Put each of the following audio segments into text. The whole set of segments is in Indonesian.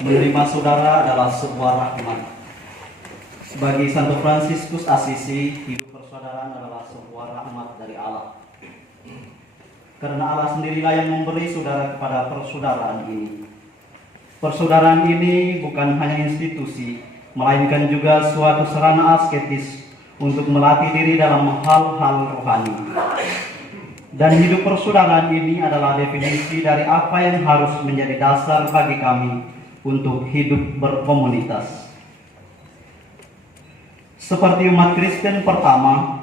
Menerima saudara adalah sebuah rahmat. Bagi Santo Fransiskus Asisi, hidup persaudaraan adalah sebuah rahmat dari Allah. Karena Allah sendirilah yang memberi saudara kepada persaudaraan ini. Persaudaraan ini bukan hanya institusi, melainkan juga suatu sarana asketis untuk melatih diri dalam hal-hal rohani. Dan hidup persaudaraan ini adalah definisi dari apa yang harus menjadi dasar bagi kami untuk hidup berkomunitas. Seperti umat Kristen pertama,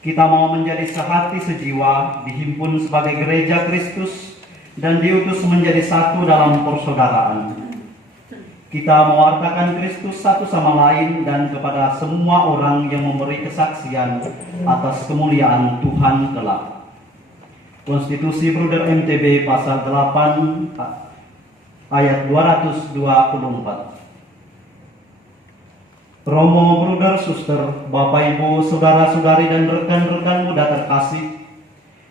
kita mau menjadi sehati sejiwa, dihimpun sebagai gereja Kristus, dan diutus menjadi satu dalam persaudaraan. Kita mewartakan Kristus satu sama lain dan kepada semua orang yang memberi kesaksian atas kemuliaan Tuhan kelak. Konstitusi Bruder MTB pasal 8 ayat 224. Romo, Bruder, Suster, Bapak, Ibu, Saudara-saudari, dan rekan-rekan muda terkasih,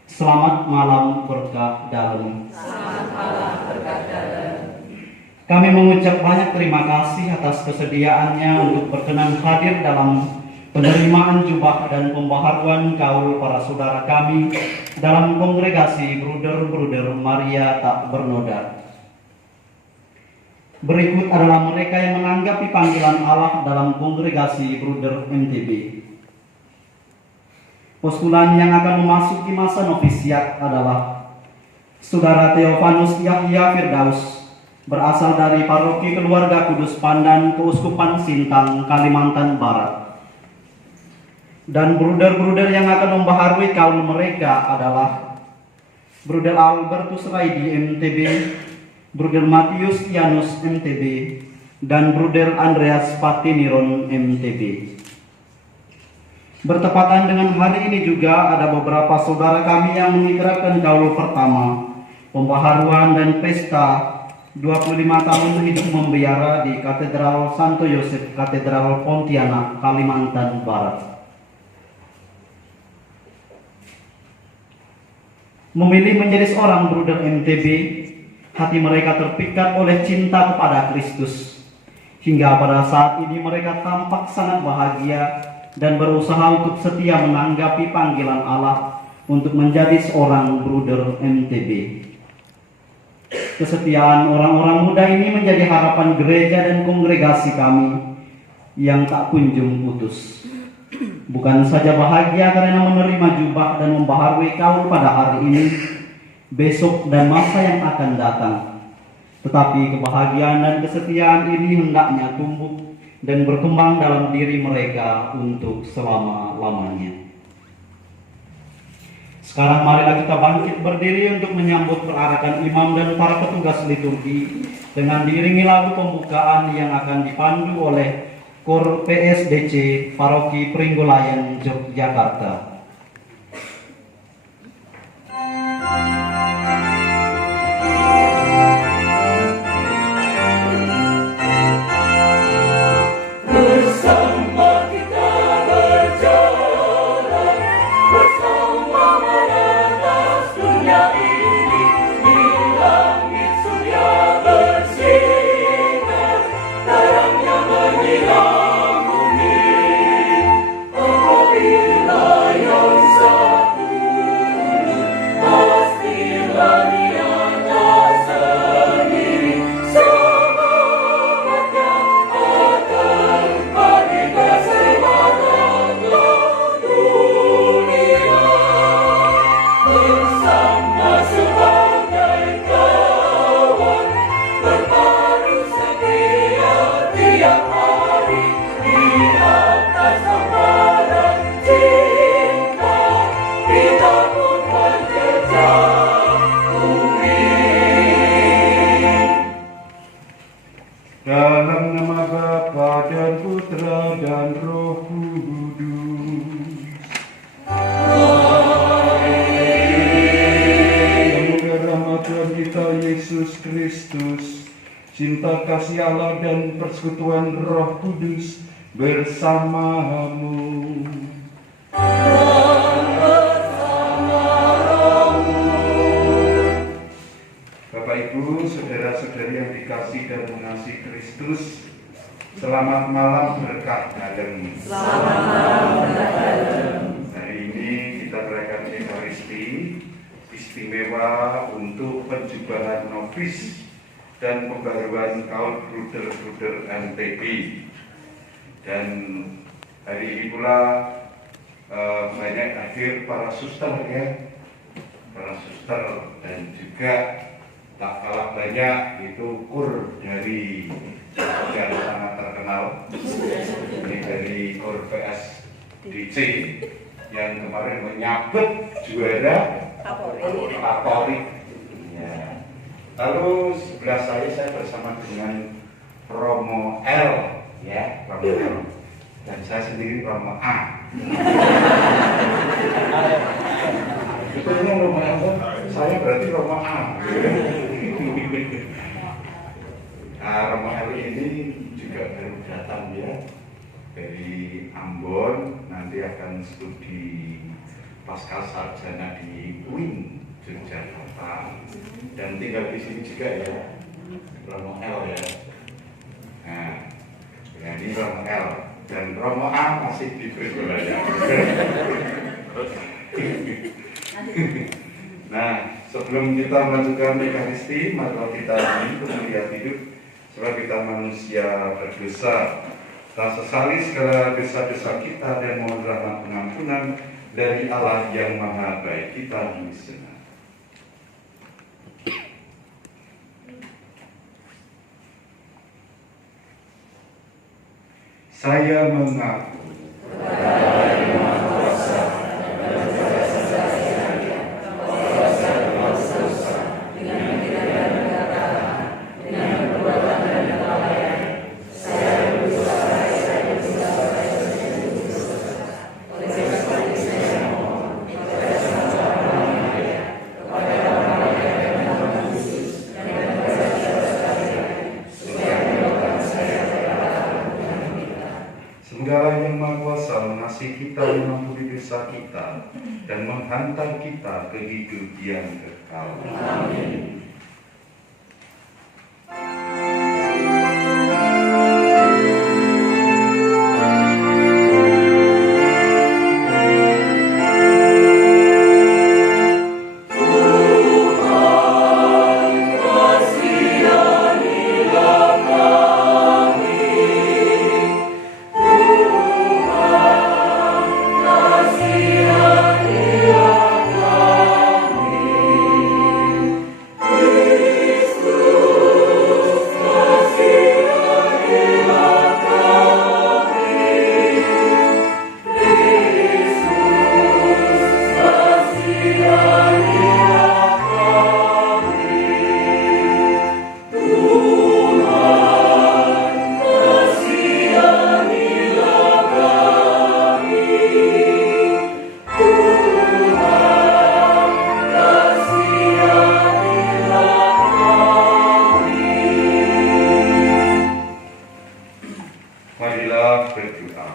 selamat malam berkah dalam. Selamat malam berkah dalam. Kami mengucap banyak terima kasih atas kesediaannya untuk berkenan hadir dalam penerimaan jubah dan pembaharuan kaul para saudara kami dalam kongregasi Bruder-Bruder Maria Tak Bernoda. Berikut adalah mereka yang menanggapi panggilan Allah dalam kongregasi Bruder MTB. Postulan yang akan memasuki masa novisiat adalah Saudara Theophanus Yahya Firdaus, berasal dari Paroki Keluarga Kudus Pandan, Keuskupan Sintang, Kalimantan Barat. Dan bruder-bruder yang akan membaharui kaul mereka adalah Bruder Albertus Raidi MTB, Bruder Matius Yanus MTB, dan Bruder Andreas Patiniron MTB. Bertepatan dengan hari ini juga ada beberapa saudara kami yang mengikrarkan kaul pertama, pembaharuan dan pesta 25 tahun hidup membiara di Katedral Santo Yosef Katedral Pontianak, Kalimantan Barat. Memilih menjadi seorang Bruder MTB, hati mereka terpikat oleh cinta kepada Kristus. Hingga pada saat ini mereka tampak sangat bahagia dan berusaha untuk setia menanggapi panggilan Allah untuk menjadi seorang Bruder MTB. Kesetiaan orang-orang muda ini menjadi harapan gereja dan kongregasi kami yang tak kunjung putus. Bukan saja bahagia karena menerima jubah dan membaharui kaul pada hari ini, besok dan masa yang akan datang, tetapi kebahagiaan dan kesetiaan ini hendaknya tumbuh dan berkembang dalam diri mereka untuk selama-lamanya. Sekarang marilah kita bangkit berdiri untuk menyambut perarakan imam dan para petugas liturgi dengan diiringi lagu pembukaan yang akan dipandu oleh Kor PSDC Paroki Pringgolayan Yogyakarta. Dalam nama Bapa dan Putra dan Roh Kudus. Semoga rahmat Tuhan kita Yesus Kristus, cinta kasih Allah dan persekutuan Roh Kudus bersamamu. Bapak Ibu, saudara-saudari yang dikasihi mengasihi dan mengasihi Kristus. Selamat malam berkat dalam. Selamat malam berkat dalam. Hari ini kita merayakan Ekaristi istimewa untuk penjubahan novis dan pembaruan kaum bruder-bruder MTB. Dan hari ini pula banyak hadir para suster ya, para suster, dan juga tak kalah banyak itu kur dari yang sangat terkenal, ini dari kur PSDC yang kemarin menyabet juara Kapolri. Ya. Lalu sebelah saya bersama dengan Romo L, ya, Romo L, dan saya sendiri Romo A. Itu yang Romo L, saya berarti Romo A. Nah, Romo L ini juga baru datang ya dari Ambon, nanti akan studi pasca sarjana di UIN Yogyakarta dan tinggal di sini juga ya, Romo L ya. Nah, ini Romo L dan Romo A masih di Surabaya. Nah, sebelum kita melanjutkan Ekaristi, mari kita melihat hidup sebab kita manusia berdosa. Kita sesali segala dosa-dosa kita dan mohon rahmat pengampunan dari Allah yang Maha Baik. Kita berdoa. Saya mengaku Segala yang Maha Kuasa mengasihi kita, mengampuni dosa kita, dan menghantar kita ke hidup yang kekal. Amin. Marilah berdoa.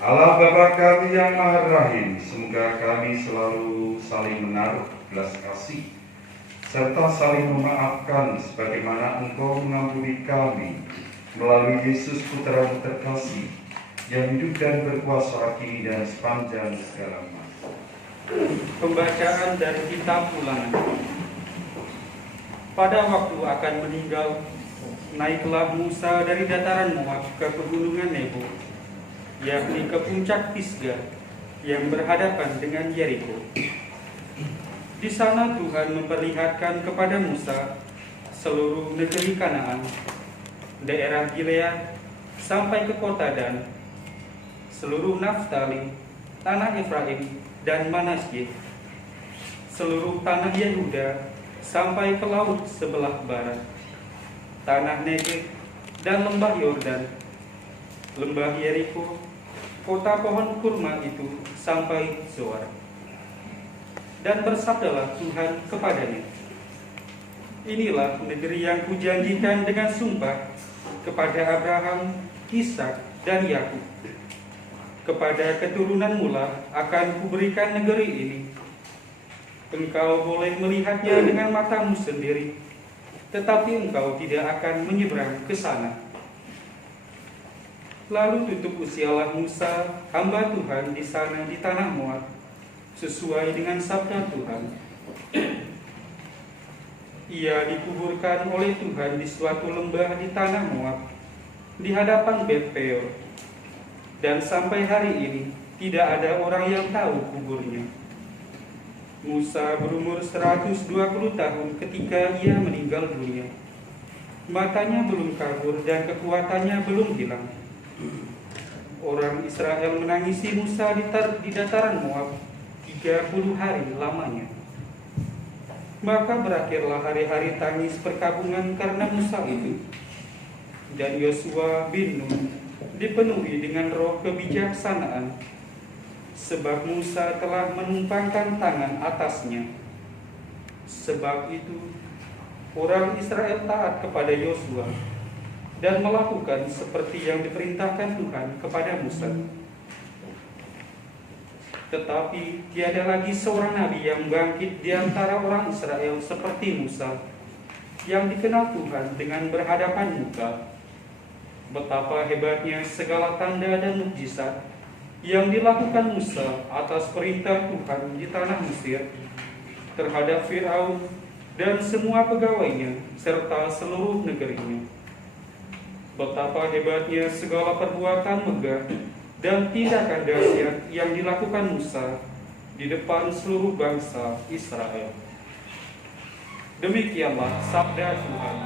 Allah Bapa kami yang Maha Rahim, semoga kami selalu saling menaruh belas kasih serta saling memaafkan sebagaimana Engkau mengampuni kami melalui Yesus Putra-Mu terkasih yang hidup dan berkuasa kini dan sepanjang segala masa. Pembacaan dari kitab Ulangan. Pada waktu akan meninggal, naiklah Musa dari dataran Moab ke pegunungan Nebo, yakni ke puncak Pisgah yang berhadapan dengan Yeriko. Di sana Tuhan memperlihatkan kepada Musa seluruh negeri Kanaan, daerah Gilead sampai ke kota Dan, seluruh Naftali, tanah Efraim dan Manasye, seluruh tanah Yehuda sampai ke laut sebelah barat, tanah Negeb dan lembah Yordan, lembah Yeriko, kota pohon kurma itu sampai Zoar. Dan bersabdalah Tuhan kepadanya, inilah negeri yang kujanjikan dengan sumpah kepada Abraham, Ishak dan Yakub. Kepada keturunan mula akan kuberikan negeri ini. Engkau boleh melihatnya dengan matamu sendiri, tetapi engkau tidak akan menyeberang ke sana. Lalu tutup usialah Musa, hamba Tuhan di sana di tanah Moab, sesuai dengan sabda Tuhan. Ia dikuburkan oleh Tuhan di suatu lembah di tanah Moab, di hadapan Bet-peor. Dan sampai hari ini tidak ada orang yang tahu kuburnya. Musa berumur 120 tahun ketika ia meninggal dunia. Matanya belum kabur dan kekuatannya belum hilang. Orang Israel menangisi Musa di dataran Moab 30 hari lamanya. Maka berakhirlah hari-hari tangis perkabungan karena Musa itu. Dan Yosua bin Nun dipenuhi dengan roh kebijaksanaan, sebab Musa telah menumpangkan tangan atasnya. Sebab itu orang Israel taat kepada Yosua dan melakukan seperti yang diperintahkan Tuhan kepada Musa. Tetapi tiada lagi seorang nabi yang bangkit di antara orang Israel seperti Musa, yang dikenal Tuhan dengan berhadapan muka. Betapa hebatnya segala tanda dan mukjizat yang dilakukan Musa atas perintah Tuhan di tanah Mesir terhadap Firaun dan semua pegawainya serta seluruh negerinya. Betapa hebatnya segala perbuatan megah dan tindakan dahsyat yang dilakukan Musa di depan seluruh bangsa Israel. Demikianlah sabda Tuhan.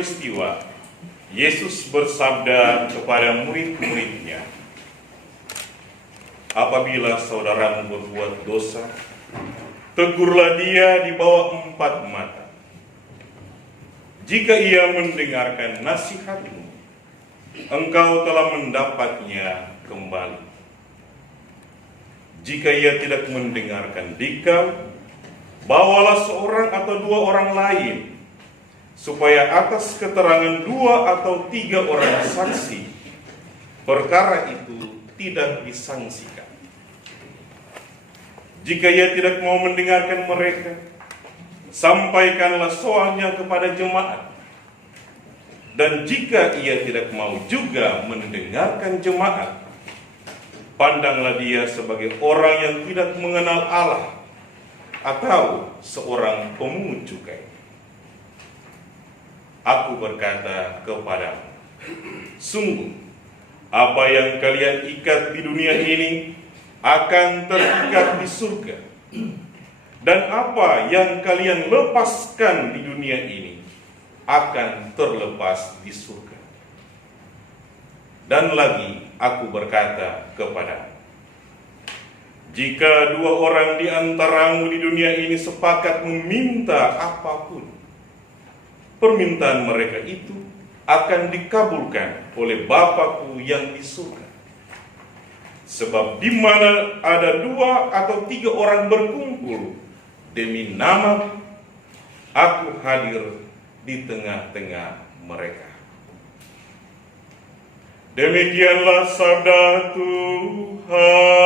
peristiwa, Yesus bersabda kepada murid-muridnya, "Apabila saudaramu berbuat dosa, tegurlah dia di bawah 4 mata. Jika ia mendengarkan nasihatmu, engkau telah mendapatnya kembali. Jika ia tidak mendengarkan dikau, bawalah seorang atau 2 orang lain, supaya atas keterangan 2 atau 3 orang saksi, perkara itu tidak disangsikan. Jika ia tidak mau mendengarkan mereka, sampaikanlah soalnya kepada jemaat. Dan jika ia tidak mau juga mendengarkan jemaat, pandanglah dia sebagai orang yang tidak mengenal Allah atau seorang pemungut cukai. Aku berkata kepadamu, sungguh, apa yang kalian ikat di dunia ini akan terikat di surga. Dan apa yang kalian lepaskan di dunia ini akan terlepas di surga. Dan lagi aku berkata kepadamu, jika 2 orang di antaramu di dunia ini sepakat meminta apapun, permintaan mereka itu akan dikabulkan oleh Bapa-Ku yang di surga. Sebab di mana ada 2 atau 3 orang berkumpul demi nama, aku hadir di tengah-tengah mereka." Demikianlah sabda Tuhan.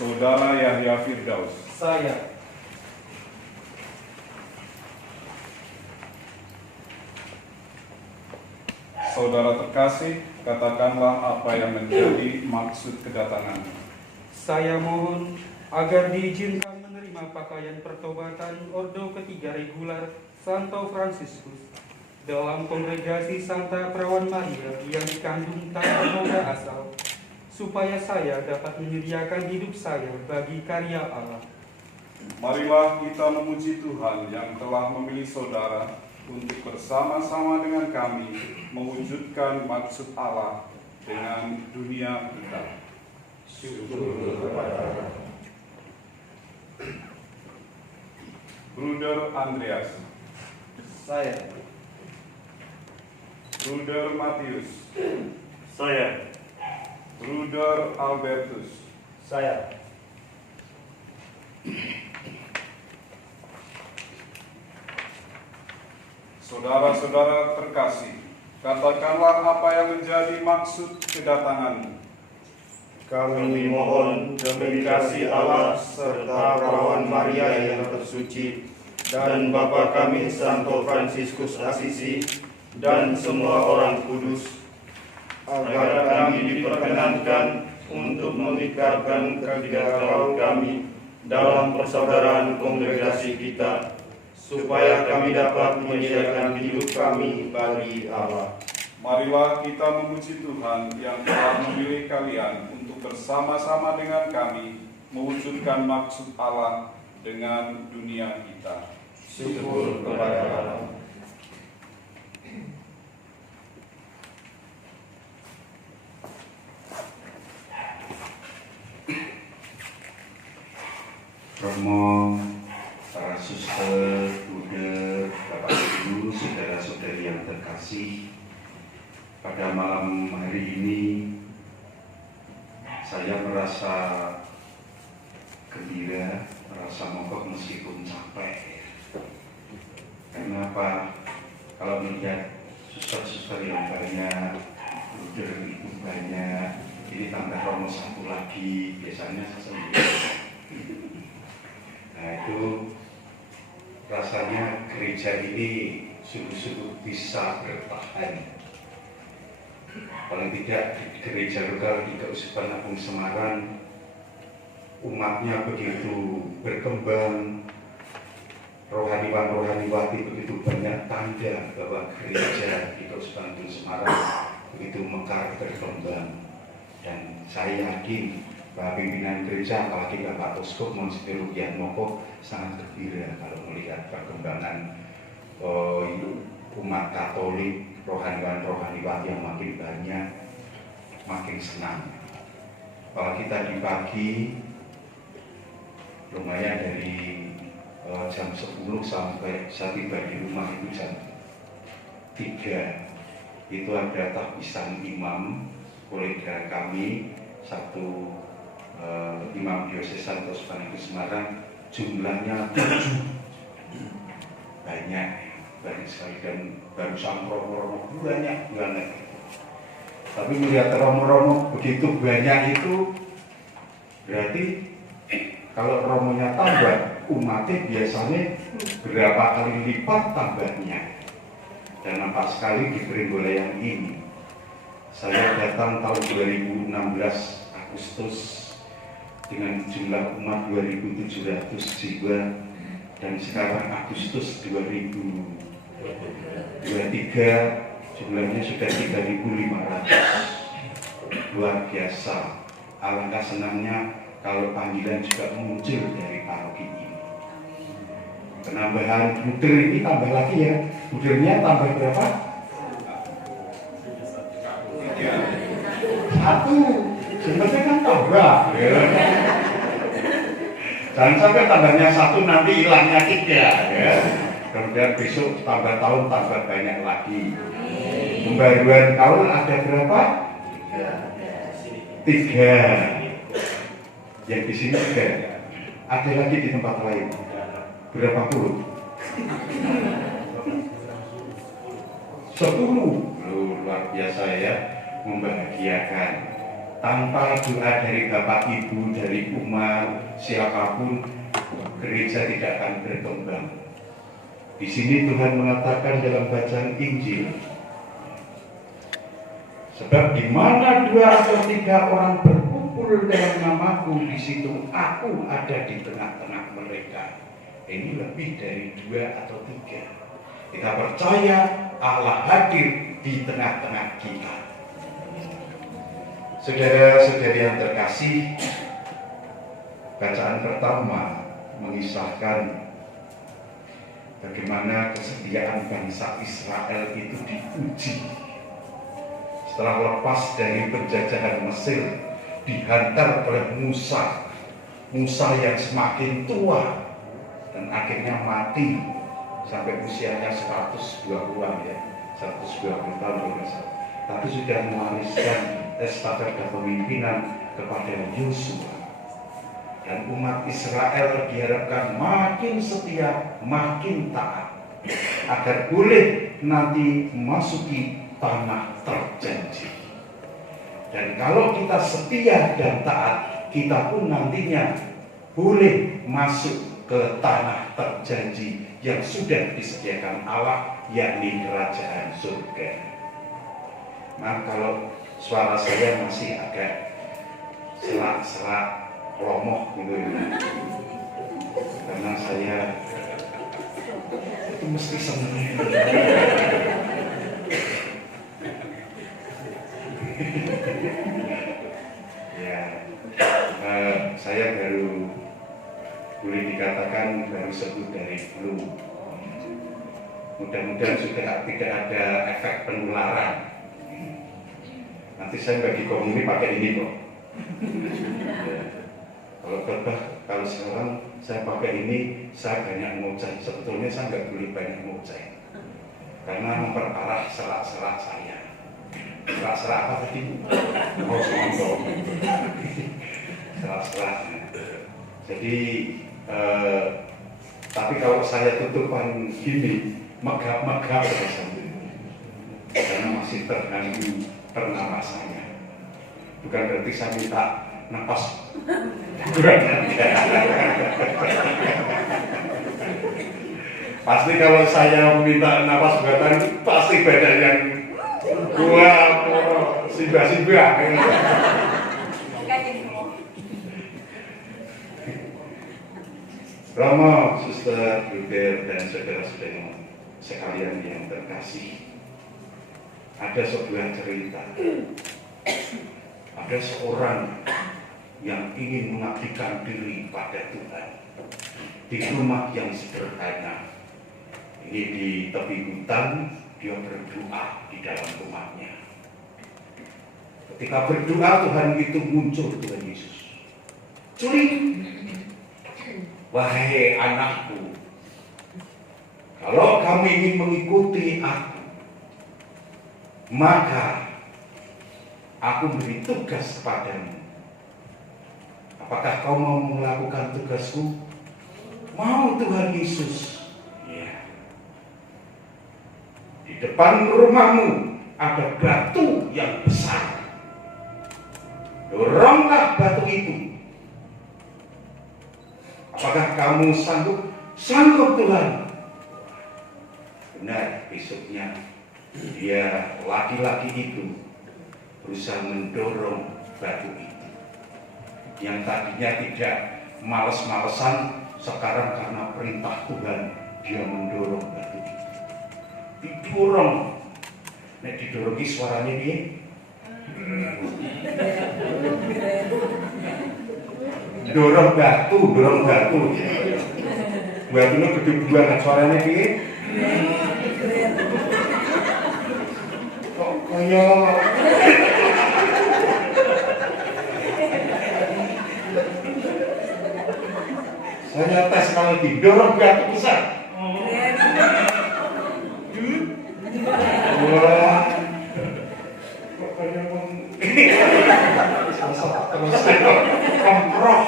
Saudara Yahya Firdaus. Saya. Saudara terkasih, katakanlah apa yang menjadi maksud kedatangan. Saya mohon agar diizinkan menerima pakaian pertobatan Ordo ketiga regular Santo Fransiskus dalam kongregasi Santa Perawan Maria yang dikandung tanpa noda asal, supaya saya dapat menyediakan hidup saya bagi karya Allah. Marilah kita memuji Tuhan yang telah memilih saudara untuk bersama-sama dengan kami mewujudkan maksud Allah dengan dunia kita. Syukur kepada Allah. Bruder Andreas. Saya. Bruder Matius. Saya. Bruder Albertus. Saya. Saudara-saudara terkasih, katakanlah apa yang menjadi maksud kedatanganmu. Kami mohon demi kasih Allah serta Perawan Maria yang tersuci dan Bapa kami Santo Fransiskus Asisi dan semua orang kudus, agar kami diperkenankan untuk mengikrarkan ketiga kaul kami dalam persaudaraan kongregasi kita, supaya kami dapat menyediakan hidup kami bagi Allah. Marilah kita memuji Tuhan yang telah memilih kalian untuk bersama-sama dengan kami mewujudkan maksud Allah dengan dunia kita. Syukur kepada Allah. Romo, para suster, bruder, Bapak Ibu, saudara-saudari yang terkasih, pada malam hari ini saya merasa gembira, merasa mogok meskipun capek. Kenapa? Kalau melihat suster-suster yang banyak, bruder itu banyak, ini tambah Romo 1 lagi, biasanya saya sendiri. Nah itu rasanya gereja ini sungguh-sungguh bisa bertahan. Paling tidak di gereja lokal di Keuskupan Agung Semarang, umatnya begitu berkembang, rohaniwan-rohaniwati begitu banyak tanda bahwa gereja di Bantul Semarang begitu mekar berkembang. Dan saya yakin bahwa pimpinan gereja, apalagi Bapak Uskup Monsignor Rukiat Moko, sangat gembira kalau melihat perkembangan umat Katolik, rohaniwan-rohaniwati yang makin banyak, makin senang. Kalau kita di pagi, lumayan dari jam 10 sampai saya tiba di rumah itu jam 3, itu ada tahbisan imam kolega kami, satu imam diosesan Tospan Semarang, jumlahnya 7, banyak sekali, dan barusan romo-romo banyak banget. Tapi melihat romo-romo begitu banyak itu berarti kalau romonya tambah, umatnya biasanya berapa kali lipat tambahnya. Dan nampak sekali di Trenggalek yang ini. Saya datang tahun 2016 Agustus dengan jumlah umat 2.700 jiwa, dan sekarang Agustus 2023 jumlahnya sudah 3.500. Luar biasa. Alangkah senangnya kalau panggilan juga muncul dari paroki ini. Penambahan buder ini tambah lagi ya. Budernya tambah berapa? 1. Sebenarnya kan tambah. Jangan sampai tambahnya 1 nanti hilangnya 3 ya. Kemudian besok tambah tahun tambah banyak lagi. Pembaruan tahun ada berapa? 3. Yang di sini 3. Ada lagi di tempat lain. Berapa puluh? 10. Luar biasa ya, membahagiakan. Tanpa doa dari Bapak Ibu, dari umat, siapapun, gereja tidak akan berkembang. Di sini Tuhan mengatakan dalam bacaan Injil, sebab di mana 2 atau 3 orang berkumpul dalam namaku, di situ aku ada di tengah-tengah mereka. Ini lebih dari 2 atau 3. Kita percaya Allah hadir di tengah-tengah kita. Saudara-saudari yang terkasih, bacaan pertama mengisahkan bagaimana kesetiaan bangsa Israel itu diuji. Setelah lepas dari penjajahan Mesir, dihantar oleh Musa yang semakin tua dan akhirnya mati sampai usianya 120-an ya, 120 tahun. Tapi sudah mewariskan estafet kepemimpinan kepada Yosua, dan umat Israel diharapkan makin setia, makin taat, agar boleh nanti memasuki tanah terjanji. Dan kalau kita setia dan taat, kita pun nantinya boleh masuk ke tanah terjanji yang sudah disediakan Allah, yakni kerajaan surga. Nah, kalau suara saya masih agak serak-serak romoh gitu ya, karena saya itu mesti senang. Ya, saya baru boleh dikatakan baru sebut dari flu. Mudah-mudahan sudah tidak ada efek penularan. Nanti saya bagi komuni pakai ini kok. Ya. Kalau sekarang saya pakai ini, saya banyak ngoceh. Sebetulnya saya nggak boleh banyak ngoceh, karena memperparah serak-serak saya. Serak-serak apa tadi? Oh, sombong. Serak-serak. Jadi, tapi kalau saya tutupan gini, megap-megap rasanya, karena masih terganggu pernapasannya. Bukan berarti saya minta napas kurang. Pasti kalau saya minta napas buatan, pasti badan yang simba-simba. Romo, Suster, Bruder, dan saudara-saudara sekalian yang terkasih, ada sebuah cerita. Ada seorang yang ingin mengabdikan diri pada Tuhan di rumah yang sederhana. Ini di tepi hutan, dia berdoa di dalam rumahnya. Ketika berdoa, Tuhan itu muncul, Tuhan Yesus. Culik, wahai anakku, kalau kamu ingin mengikuti aku, maka aku beri tugas kepadamu. Apakah kau mau melakukan tugasku? Mau, Tuhan Yesus? Ya. Di depan rumahmu ada batu yang besar. Doronglah batu itu. Apakah kamu sanggup? Sanggup, Tuhan. Benar, besoknya dia laki-laki itu berusaha mendorong batu itu. Yang tadinya tidak males-malesan, sekarang karena perintah Tuhan dia mendorong batu itu. Didorong. Nek didorongi suaranya dia. Dorong batu. Batunya gede banget, suaranya dia. Kok kayak saya tes kalau didorong batu besar. Wah, kok kayak terus komproh.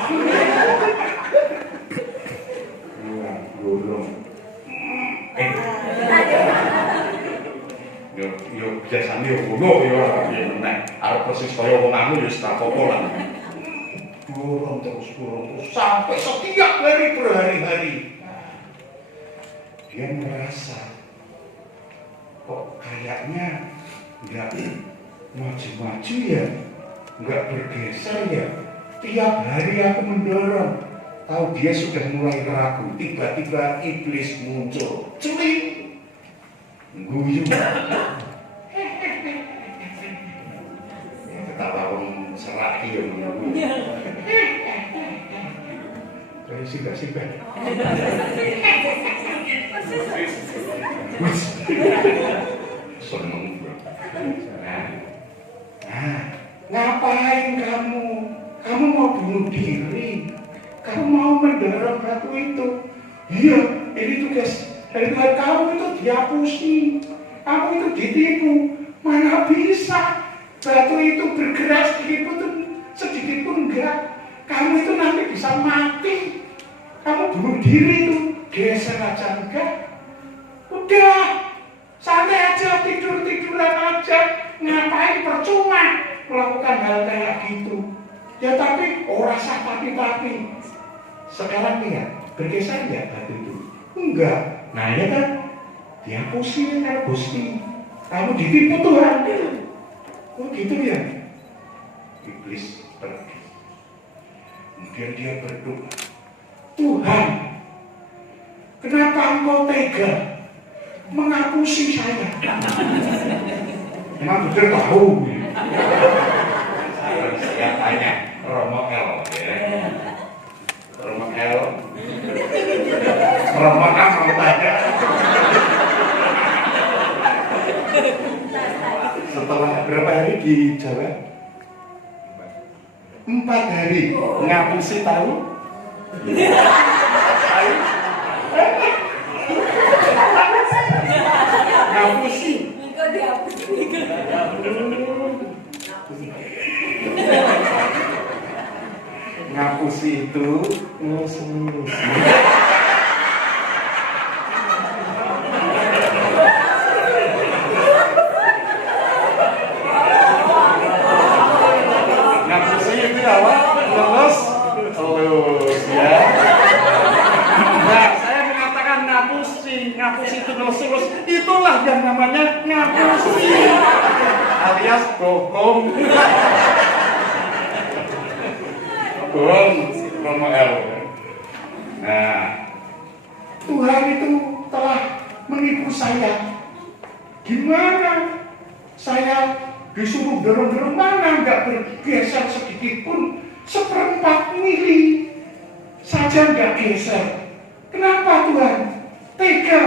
Dorong. Yo biasanya yo ngono yo nek arep persis kaya wong anu yo ora apa-apa lah. Turun terus sampai setiap hari berhari-hari. Dia merasa kok kayaknya nggak maju-maju ya, nggak bergeser ya. Tiap hari aku mendorong. Tahu dia sudah mulai ragu. Tiba-tiba iblis muncul. Culik. Guyu. Ketawa orang serak ya menunggu. Kayak sibak-sibak. Seneng. Nah, ngapain kamu? Kamu mau bunuh diri? Kamu mau mendorong batu itu? Iya, ini tugas dari Tuhan. Kamu itu dihapusi, kamu itu ditipu. Mana bisa batu itu bergerak sedikit pun enggak. Kamu itu nanti bisa mati. Kamu bunuh diri itu, geser aja enggak. Udah, santai aja, tidur-tiduran aja. Ngapain percuma melakukan hal kayak gitu. Ya tapi orang sah tapi. Sekarang nih ya, bergeser enggak batu itu? Enggak. Nah ya kan, dihapusin kan Gusti. Kamu ditipu Tuhan. Oh gitu ya. Iblis pergi. Kemudian dia berdoa, Tuhan, kenapa engkau tega menghapusi saya? Emang betul tahu? Saya tanya Romo L ya. Romo L Romo A mau tanya. Setelah berapa hari di Jawa? 4 hari. Ngapusi tahu? Ngapusi. Ngapusi itu ngusung. Ngapusi itu apa? Lulus ya. Nah, saya mengatakan ngapusi itu lulus. Itulah yang namanya ngapusi. Alias bohong. Bohong, Romo L. Nah, saya. Gimana? Saya disuruh dorong-dorong mana nggak bergeser sedikit pun, 1/4 mili saja nggak geser. Kenapa Tuhan tega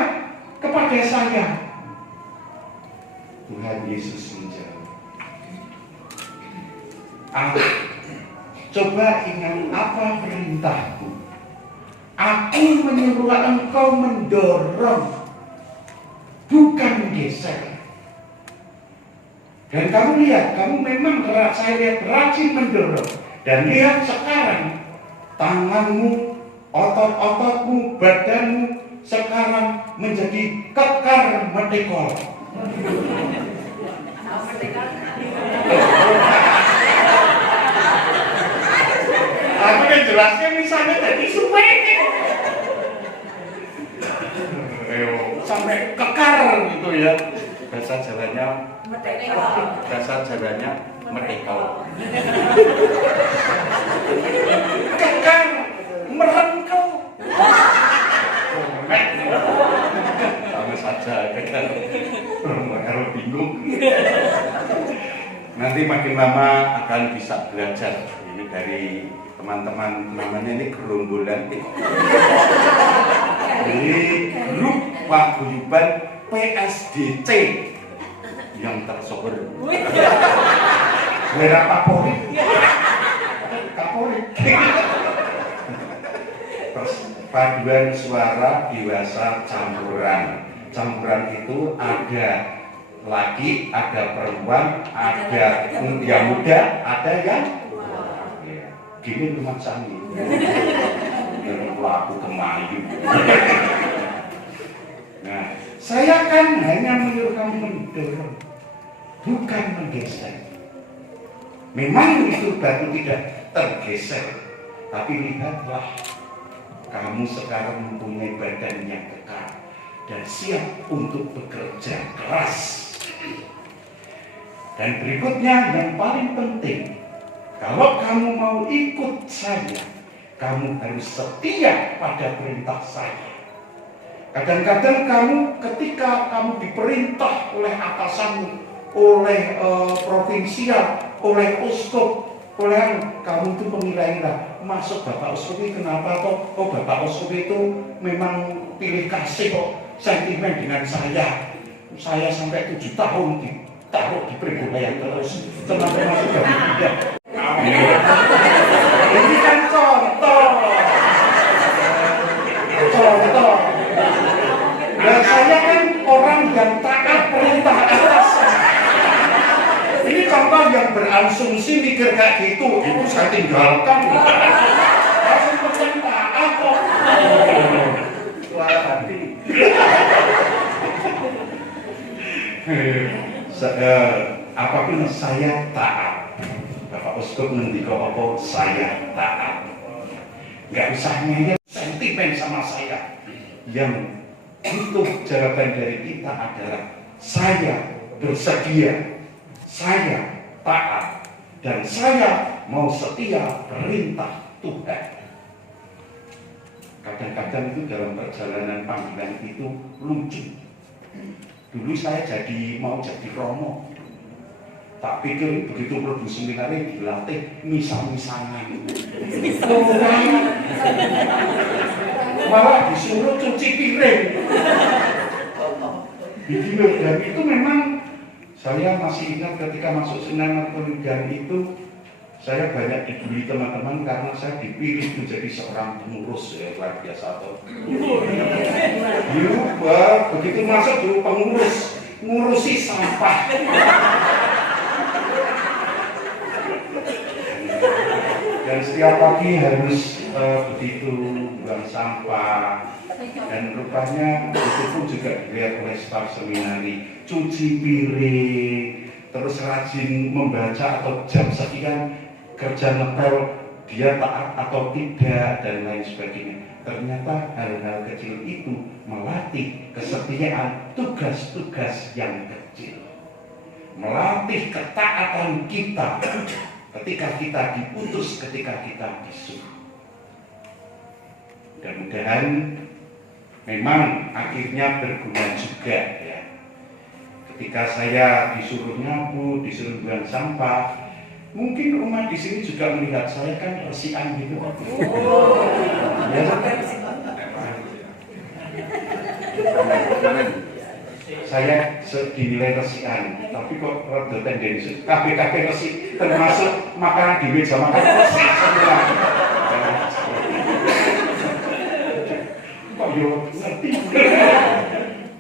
kepada saya? Tuhan Yesus menjawab, coba ingat apa perintahku. Aku menyuruh engkau mendorong, bukan geser. Dan kamu lihat, kamu memang saya lihat rajin mendorong. Dan lihat sekarang, tanganmu, otot-ototmu, badanmu sekarang menjadi kekar merdekol. Aku yang jelasnya misalnya tadi supaya sampai kekar gitu ya. Bahasa Jawanya merdekol. Kekar merengkel. Sama saja kekar. Kalau bingung. Nanti makin lama akan bisa belajar ini dari teman-teman, namanya ini gerombolan ini grup paguyuban PSDC yang tersohor. Merah Kapolri. Paduan suara dewasa campuran. Campuran itu ada laki, ada perempuan, ada yang muda, ada yang gini rumah kami. Yang pelaku kemayu. Nah, saya kan hanya menyuruh kamu mendorong, bukan menggeser. Memang itu batu tidak tergeser, tapi lihatlah, kamu sekarang mempunyai badan yang kekal dan siap untuk bekerja keras. Dan berikutnya yang paling penting, kalau kamu mau ikut saya, kamu harus setia pada perintah saya. Kadang-kadang kamu ketika kamu diperintah oleh atasanmu, oleh provinsial, oleh uskup, oleh kamu itu mengira-ngira, masuk Bapak Uskup ini kenapa toh? Oh Bapak Uskup itu memang pilih kasih kok, sentimen dengan saya. Saya sampai 7 tahun ditaruh di Pribolayan terus, teman-teman sudah tidak. Ini kan contoh. Dan saya kan orang yang taat perintah atasan. Ini contoh yang berasumsi mikir kayak gitu, itu saya tinggalkan. Langsung perintah apa? Suara hati. Apapun saya taat. Bapak Uskup ngendika apa saya taat. Nggak usah ngeyel sentimen sama saya. Yang butuh jawaban dari kita adalah saya bersedia, saya taat, dan saya mau setia perintah Tuhan. Kadang-kadang itu dalam perjalanan panggilan itu lucu. Dulu saya mau jadi romo. Tak pikir begitu mlebu seminari dilatih misah-misangan. Malah disuruh cuci piring. Begini, dan itu memang saya masih ingat ketika masuk seminar pengedikan itu, saya banyak dibully teman-teman karena saya dipilih menjadi seorang pengurus, ya luar biasa toh. Begitu masuk dulu pengurus, ngurusi sampah. Dan setiap pagi harus begitu buang sampah, dan rupanya itu pun juga dilihat oleh staf seminari, cuci piring, terus rajin membaca atau jam sekian kerja ngepel dia taat atau tidak dan lain sebagainya. Ternyata hal-hal kecil itu melatih kesetiaan tugas-tugas yang kecil, melatih ketaatan kita ketika kita diputus, ketika kita disuruh. Mudah-mudahan memang akhirnya berguna juga ya. Ketika saya disuruh nyapu, disuruh buang sampah, mungkin rumah di sini juga melihat saya kan resikan gitu. Ya, saya dinilai resikan, tapi kok rada tendensius. Kabeh resi, termasuk makanan di meja makan resi semua. Kok yo ngerti?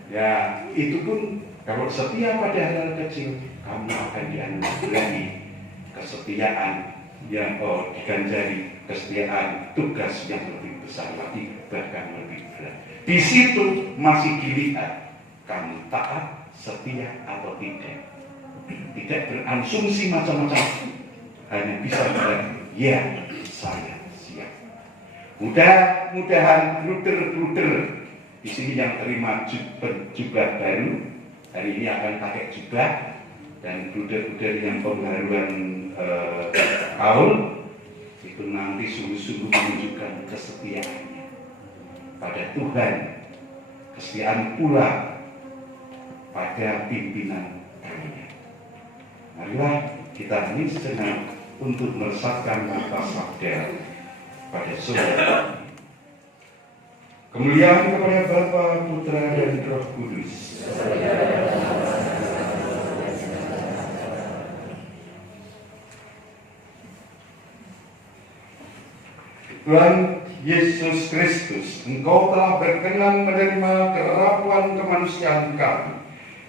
Ya, itu pun kalau setia pada hal kecil, kamu akan dianugerahi kesetiaan yang diganjari kesetiaan tugas yang lebih besar lagi, bahkan lebih berat. Di situ masih dilihat kamu taat, setia atau tidak. Tidak berasumsi macam-macam, hanya bisa bilang ya saya siap. Mudah-mudahan bruder-bruder di sini yang terima jubah baru hari ini akan pakai jubah, dan bruder-bruder yang pembaruan Paul itu nanti sungguh-sungguh menunjukkan kesetiaannya pada Tuhan, kesetiaan pula pada pimpinan kami. Marilah kita hening sejenak untuk meresapkan nafas sabda pada saudara. Kemuliaan kepada Bapa, Putra, dan Roh Kudus. Tuhan Yesus Kristus, Engkau telah berkenan menerima kerapuan kemanusiaan kami.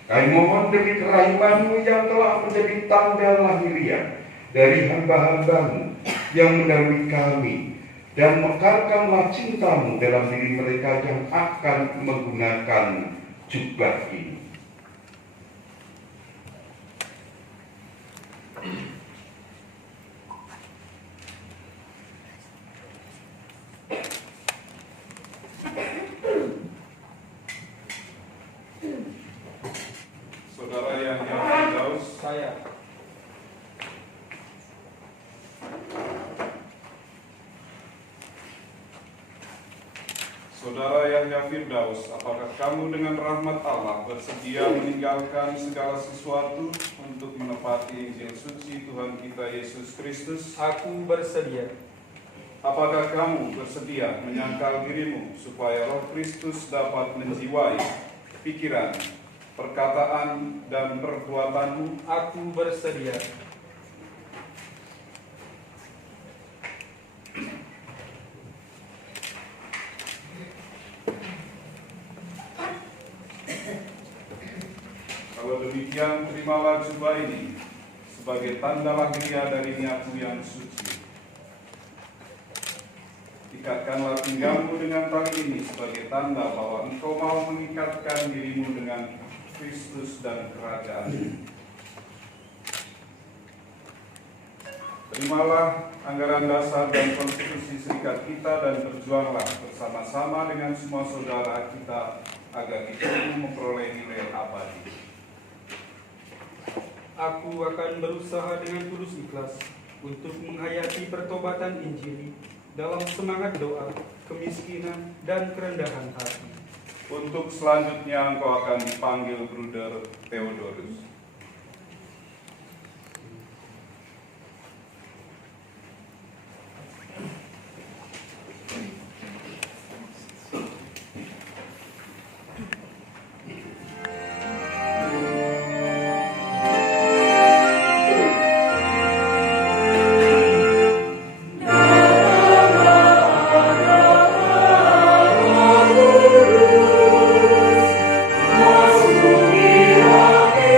Kami mohon demi kerahiman-Mu yang telah menjadi tanda lahiriah dari hamba-hamba-Mu yang mendahului kami, dan mekarkanlah cinta-Mu dalam diri mereka yang akan menggunakan jubah ini. Saudara yang Firdaus, Saya. Saudara Yahya Firdaus, apakah kamu dengan rahmat Allah bersedia meninggalkan segala sesuatu untuk menepati Injil suci Tuhan kita Yesus Kristus? Aku bersedia. Apakah kamu bersedia menyangkal dirimu supaya Roh Kristus dapat menjiwai pikiran, perkataan, dan perbuatanmu? Aku bersedia. Kalau demikian, terimalah jubah ini sebagai tanda lahiriah dari niatmu yang suci. Ikatkanlah pinggangmu dengan tali ini sebagai tanda bahwa engkau mau mengikatkan dirimu dengan Kristus dan kerajaan. Terimalah anggaran dasar dan konstitusi serikat kita dan berjuanglah bersama-sama dengan semua saudara kita agar kita memperoleh nilai abadi. Aku akan berusaha dengan tulus ikhlas untuk menghayati pertobatan Injil dalam semangat doa, kemiskinan, dan kerendahan hati. Untuk selanjutnya engkau akan dipanggil Bruder Theodorus. Masuk di hati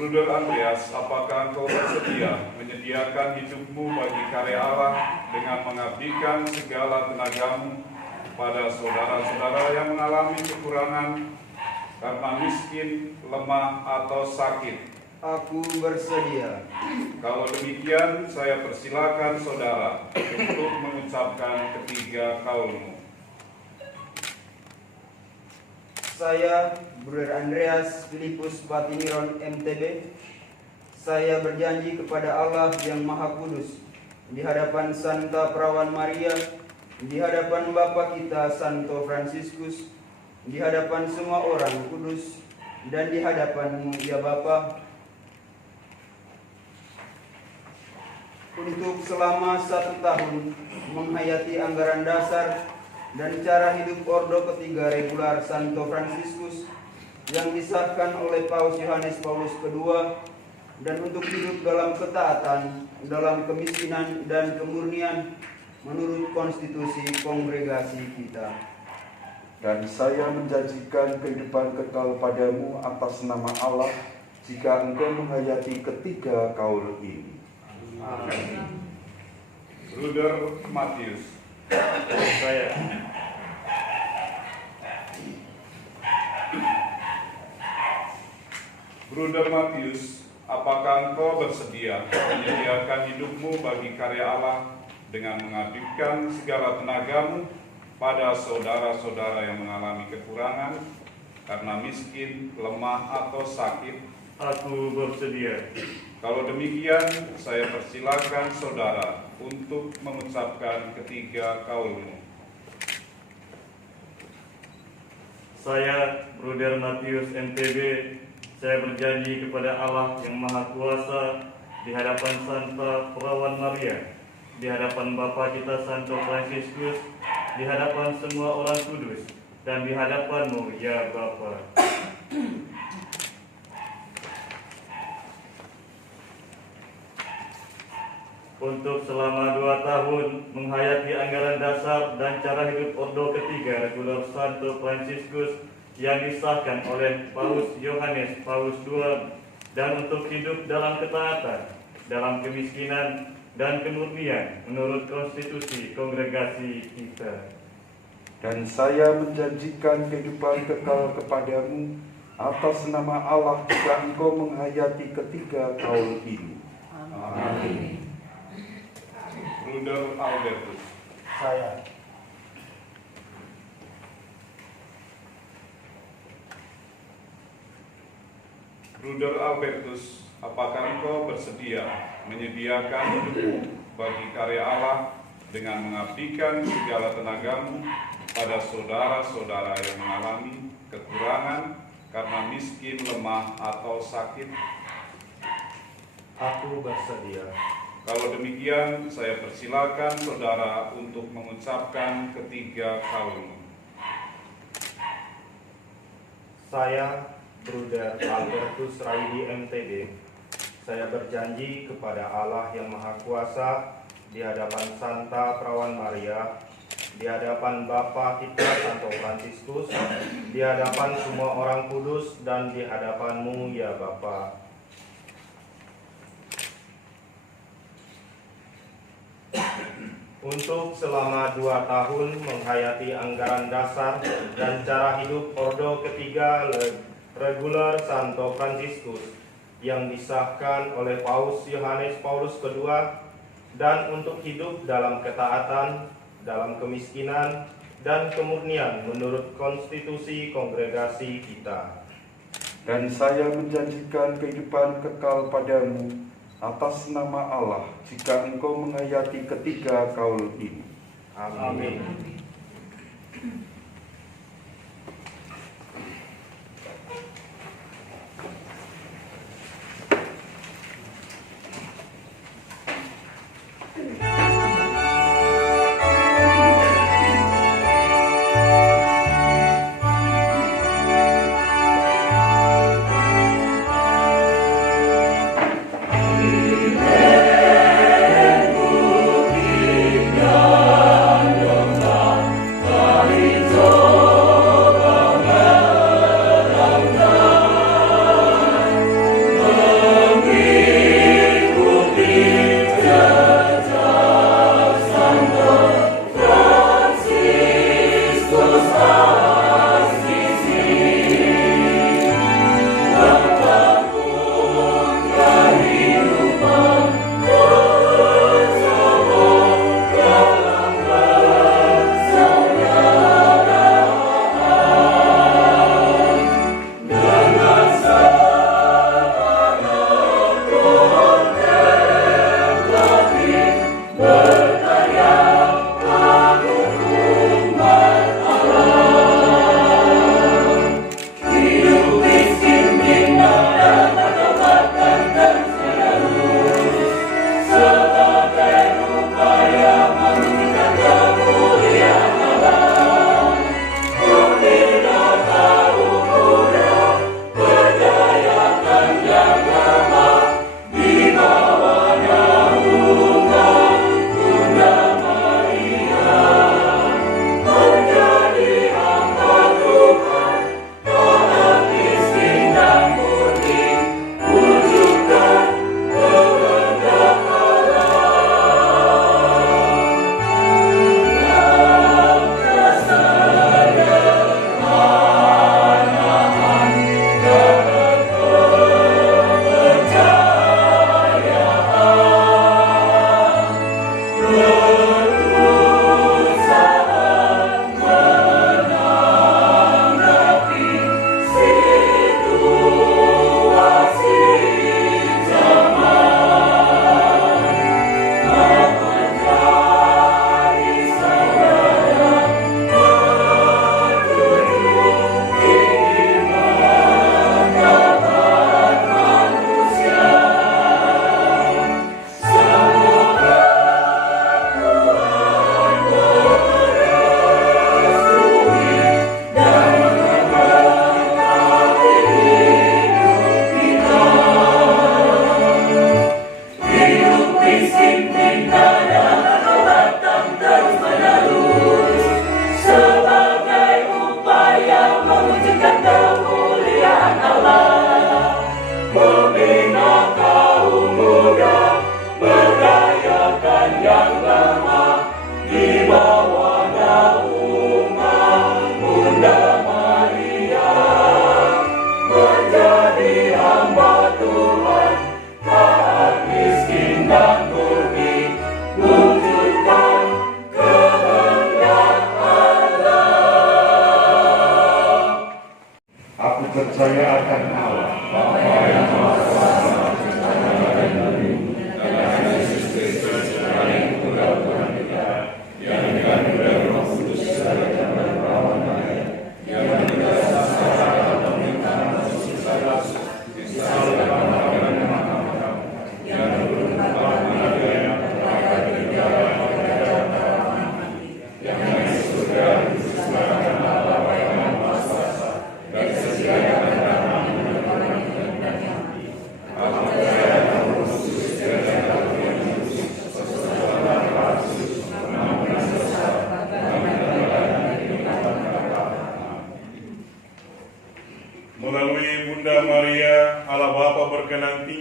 Bruder Andreas, apakah engkau bersedia menyediakan hidupmu bagi karya Allah dengan mengabdikan segala tenagamu pada saudara-saudara yang mengalami kekurangan karena miskin, lemah, atau sakit? Aku bersedia. Kalau demikian, saya persilakan saudara untuk mengucapkan ketiga kaulmu. Saya, Bruder Andreas Filipus Patiniron MTB, saya berjanji kepada Allah yang Maha Kudus, di hadapan Santa Perawan Maria, di hadapan Bapa kita Santo Fransiskus, di hadapan semua orang kudus, dan di hadapan-Mu ya Bapa, untuk selama 1 tahun menghayati anggaran dasar dan cara hidup Ordo Ketiga Regular Santo Fransiskus yang disahkan oleh Paus Yohanes Paulus II, dan untuk hidup dalam ketaatan, dalam kemiskinan dan kemurnian menurut konstitusi kongregasi kita. Dan saya menjanjikan kehidupan kekal padamu atas nama Allah jika engkau menghayati ketiga kaul ini. Amin. Bruder Matius. Saya. Bruder Matius, apakah engkau bersedia menyediakan hidupmu bagi karya Allah dengan mengabdikan segala tenagamu pada saudara-saudara yang mengalami kekurangan karena miskin, lemah, atau sakit? Aku bersedia. Kalau demikian, saya persilakan saudara untuk mengucapkan ketiga kaulmu. Saya, Bruder Matius MTB, saya berjanji kepada Allah yang Maha Kuasa, di hadapan Santa Perawan Maria, di hadapan Bapa kita Santo Fransiskus, di hadapan semua orang kudus, dan di hadapan-Mu ya Bapa, untuk selama 2 tahun menghayati anggaran dasar dan cara hidup Ordo Ketiga Regular Santo Fransiskus yang disahkan oleh Paus Yohanes Paulus II, dan untuk hidup dalam ketaatan, dalam kemiskinan dan kemurnian menurut konstitusi kongregasi kita. Dan saya menjanjikan kehidupan kekal kepadamu atas nama Allah jika engkau menghayati ketiga kaul ini. Amin. Bruder Albertus. Saya. Bruder Albertus, apakah engkau bersedia menyediakan hidupmu bagi karya Allah dengan mengabdikan segala tenagamu pada saudara-saudara yang mengalami kekurangan karena miskin, lemah, atau sakit? Aku bersedia. Kalau demikian, saya persilakan saudara untuk mengucapkan ketiga kaulmu. Saya, Bruder Albertus Raidi MTB, saya berjanji kepada Allah yang Maha Kuasa, di hadapan Santa Perawan Maria, di hadapan Bapa kita Santo Fransiskus, di hadapan semua orang kudus, dan di hadapan-Mu ya Bapa, untuk selama 2 tahun menghayati anggaran dasar dan cara hidup Ordo Ketiga Regular Santo Fransiskus yang disahkan oleh Paus Yohanes Paulus II, dan untuk hidup dalam ketaatan, dalam kemiskinan dan kemurnian menurut konstitusi kongregasi kita. Dan saya menjanjikan kehidupan kekal padamu atas nama Allah jika engkau menghayati ketiga kaul ini. Amin. Kita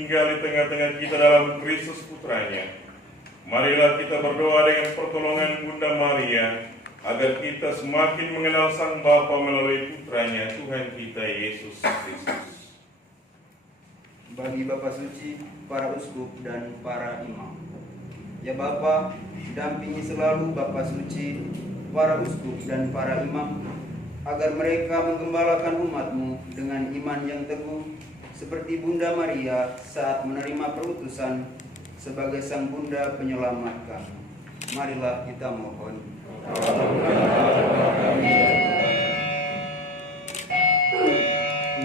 tinggal di tengah-tengah kita dalam Kristus Putranya. Marilah kita berdoa dengan pertolongan Bunda Maria, agar kita semakin mengenal Sang Bapa melalui Putranya, Tuhan kita Yesus Kristus. Bagi Bapak Suci, para uskup dan para imam. Ya Bapa, dampingi selalu Bapak Suci, para uskup dan para imam, agar mereka menggembalakan umat-Mu dengan iman yang teguh, seperti Bunda Maria saat menerima perutusan sebagai Sang Bunda penyelamat kami. Marilah kita mohon.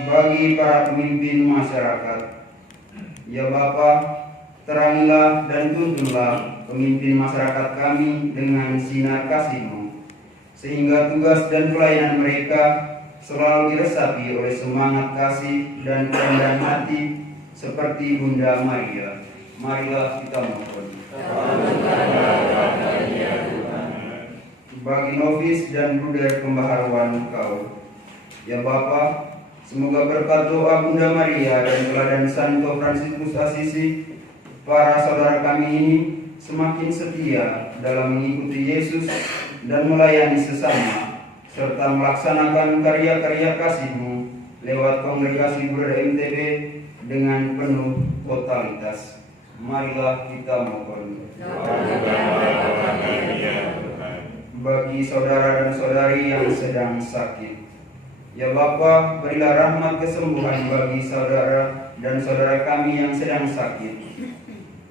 Bagi para pemimpin masyarakat, ya Bapa, terangilah dan tuntunlah pemimpin masyarakat kami dengan sinar kasih-Mu, sehingga tugas dan pelayanan mereka selalu diresapi oleh semangat kasih dan kerendahan hati seperti Bunda Maria. Marilah kita mohon. Bagi novis dan bruder pembaharuan Kau, ya Bapa, semoga berkat doa Bunda Maria dan teladan Santo Fransiskus Asisi, para saudara kami ini semakin setia dalam mengikuti Yesus dan melayani sesama, serta melaksanakan karya-karya kasih-Mu lewat kongregasi Bruder MTB dengan penuh totalitas. Marilah kita mohon. Bagi saudara dan saudari yang sedang sakit, ya Bapa, berilah rahmat kesembuhan bagi saudara dan saudara kami yang sedang sakit.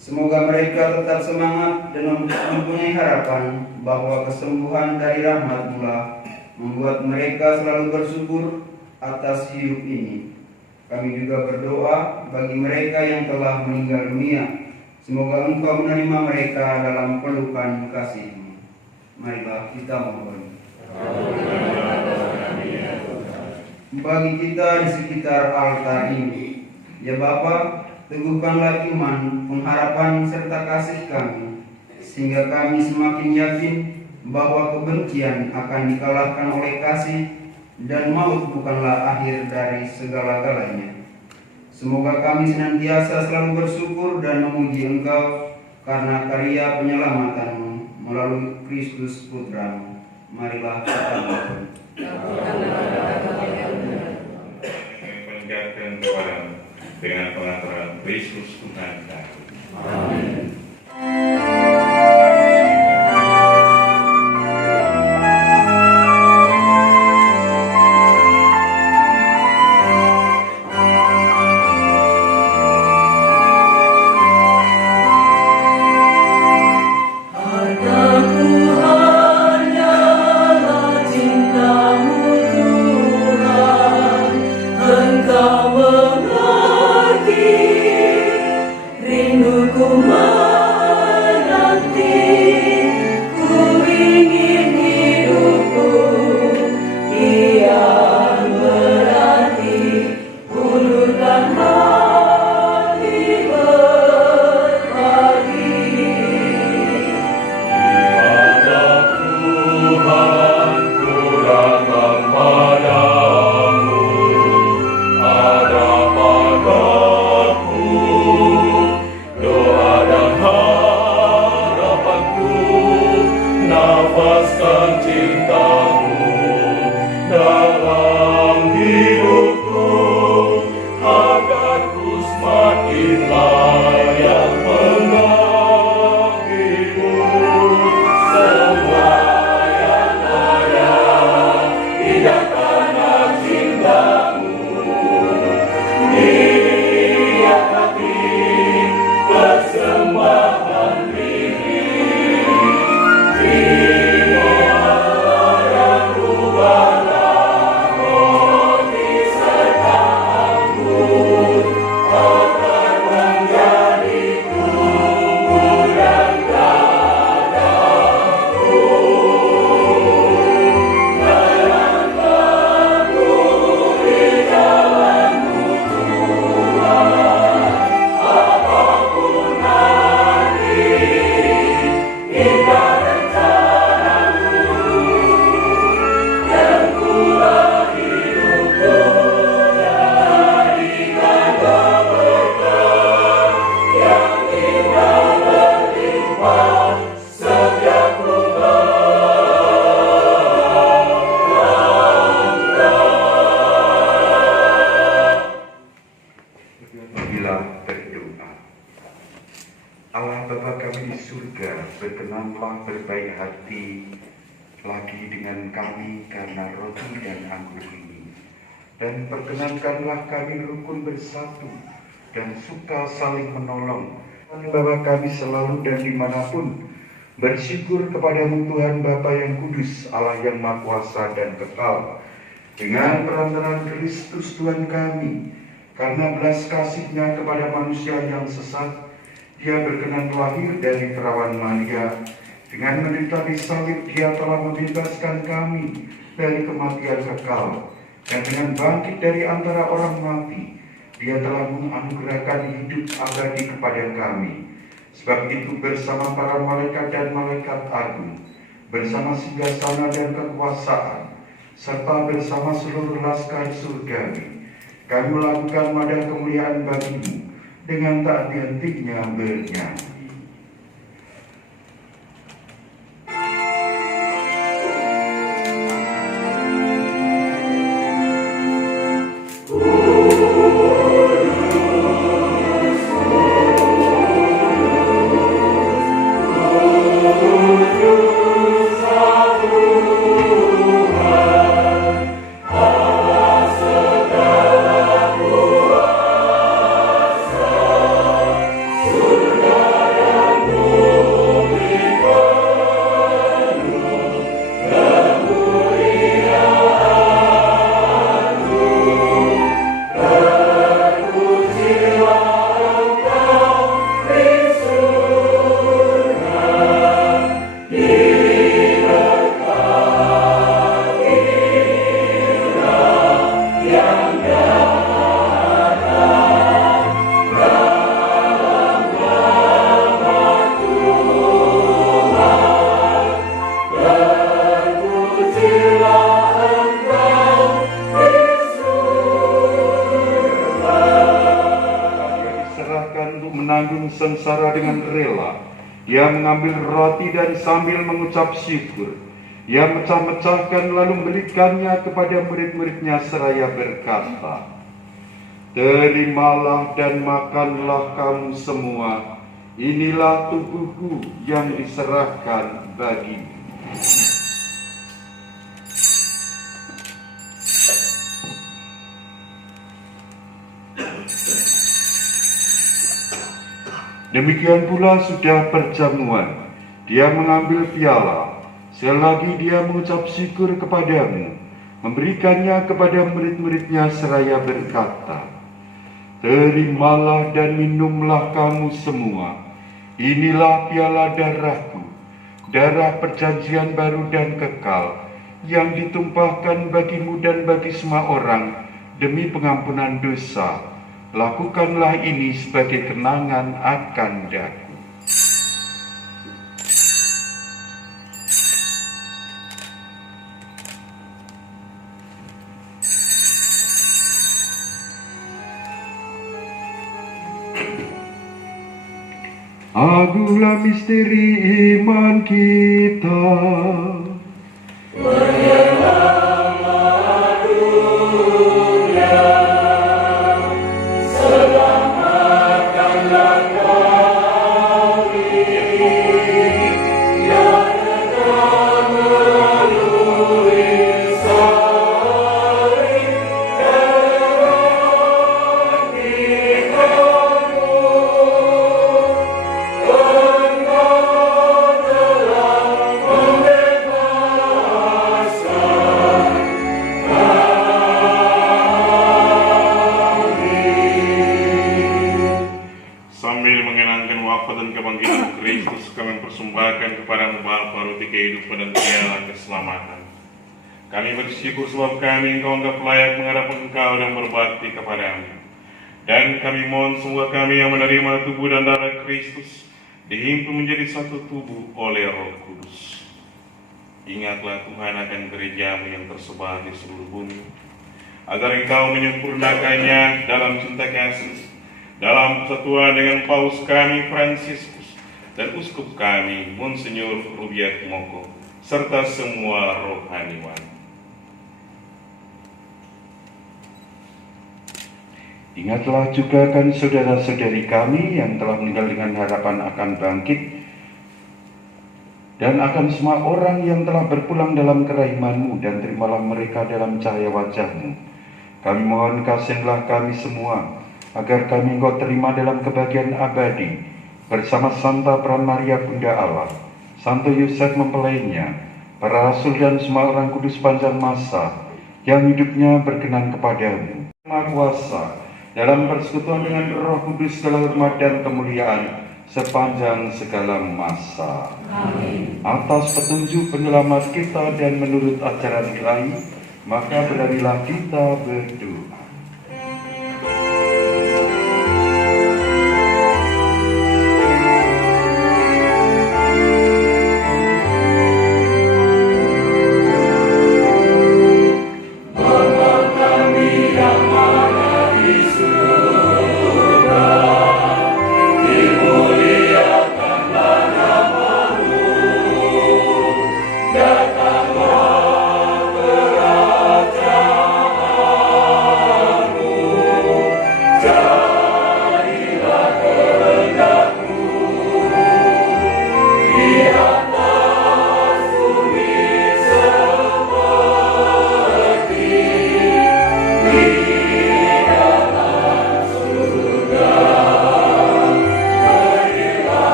Semoga mereka tetap semangat dan mempunyai harapan bahwa kesembuhan dari rahmat-Mu membuat mereka selalu bersyukur atas hidup ini. Kami juga berdoa bagi mereka yang telah meninggal dunia. Semoga Engkau menerima mereka dalam pelukan kasih-Mu. Marilah kita mohon. Bagi kita di sekitar altar ini, ya Bapa, teguhkanlah iman, pengharapan serta kasih kami, sehingga kami semakin yakin bahwa kebencian akan dikalahkan oleh kasih dan maut bukanlah akhir dari segala-galanya. Semoga kami senantiasa selalu bersyukur dan memuji Engkau karena karya penyelamatan-Mu melalui Kristus Putra-Mu. Marilah kita mohon. Menjadikan kepada dengan pengaturan Kristus Tuhan kami. Amin. Engkau mengerti rinduku. Marilah berdoa. Allah Bapa kami di surga, berkenanlah berbaik hati lagi dengan kami karena roti dan anggur ini. Dan perkenankanlah kami rukun bersatu dan suka saling menolong. Bapa kami selalu dan dimanapun bersyukur kepadamu Tuhan Bapa yang kudus, Allah yang maha kuasa dan kekal. Dengan perantaraan Kristus Tuhan kami, karena belas kasih-Nya kepada manusia yang sesat, Dia berkenan lahir dari perawan Maria. Dengan menderita di salib, Dia telah membebaskan kami dari kematian kekal. Dan dengan bangkit dari antara orang mati, Dia telah menganugerahkan hidup abadi kepada kami. Sebab itu bersama para malaikat dan malaikat agung, bersama singgasana dan kekuasaan, serta bersama seluruh laskar surgawi, kami melakukan madah kemuliaan bagimu dengan tak henti-hentinya bernyanyi. Menanggung sengsara dengan rela, Dia mengambil roti dan sambil mengucap syukur, Ia mecah-mecahkan lalu memberikannya kepada murid-muridnya seraya berkata, "Terimalah dan makanlah kamu semua, inilah tubuhku yang diserahkan bagimu." Demikian pula sudah perjamuan, Dia mengambil piala, selagi Dia mengucap syukur kepadamu, memberikannya kepada murid-muridnya seraya berkata, "Terimalah dan minumlah kamu semua, inilah piala darahku, darah perjanjian baru dan kekal, yang ditumpahkan bagimu dan bagi semua orang demi pengampunan dosa. Lakukanlah ini sebagai kenangan akan daku." Agunglah misteri iman kita. Kami bersyukur sebab kami Engkau anggap layak menghadap Engkau dan berbakti kepadamu. Dan kami mohon semoga kami yang menerima tubuh dan darah Kristus dihimpun menjadi satu tubuh oleh Roh Kudus. Ingatlah Tuhan akan gerejamu yang tersebar di seluruh bumi, agar Engkau menyempurnakannya dalam cinta kasih, dalam persatuan dengan Paus kami Fransiskus, dan uskup kami, Monsinyur Rubiat Moko, serta semua rohaniwan. Ingatlah juga akan saudara-saudari kami yang telah meninggal dengan harapan akan bangkit, dan akan semua orang yang telah berpulang dalam kerahiman-Mu, dan terimalah mereka dalam cahaya wajah-Mu. Kami mohon kasihanlah kami semua, agar kami Engkau terima dalam kebahagiaan abadi, bersama Santa Peran Maria Bunda Allah, Santo Yosef mempelainya, para rasul dan semua orang kudus panjang masa, yang hidupnya berkenan kepada-Mu. Maha Kuasa, dalam persekutuan dengan Roh Kudus segala hormat dan kemuliaan sepanjang segala masa. Amin. Atas petunjuk penyelamat kita dan menurut ajaran ilahi, maka beranilah kita berdoa.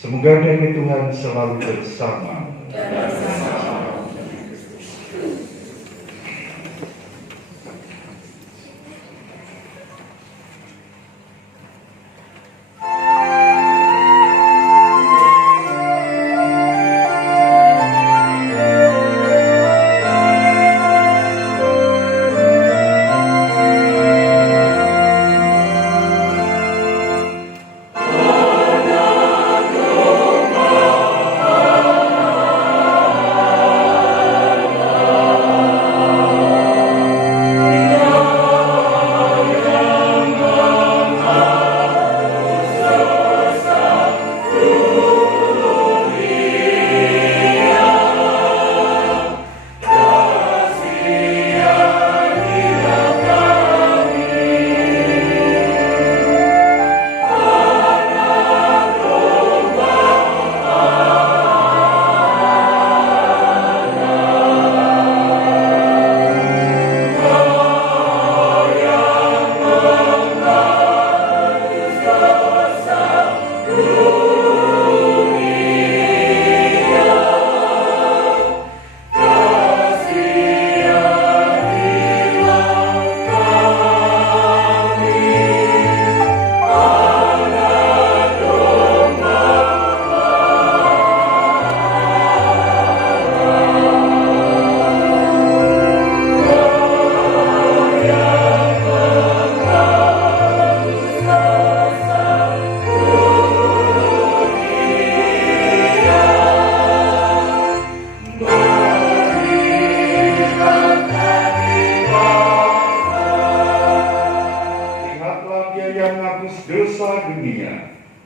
Semoga damai Tuhan selalu bersama.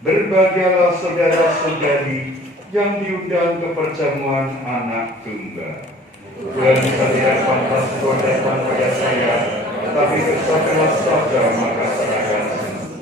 Berbahagialah saudara-saudari yang diundang ke perjamuan anak tunggal. Tuhan saya pantas berdepan pada saya, tetapi katakanlah saja maka saya akan sembuh.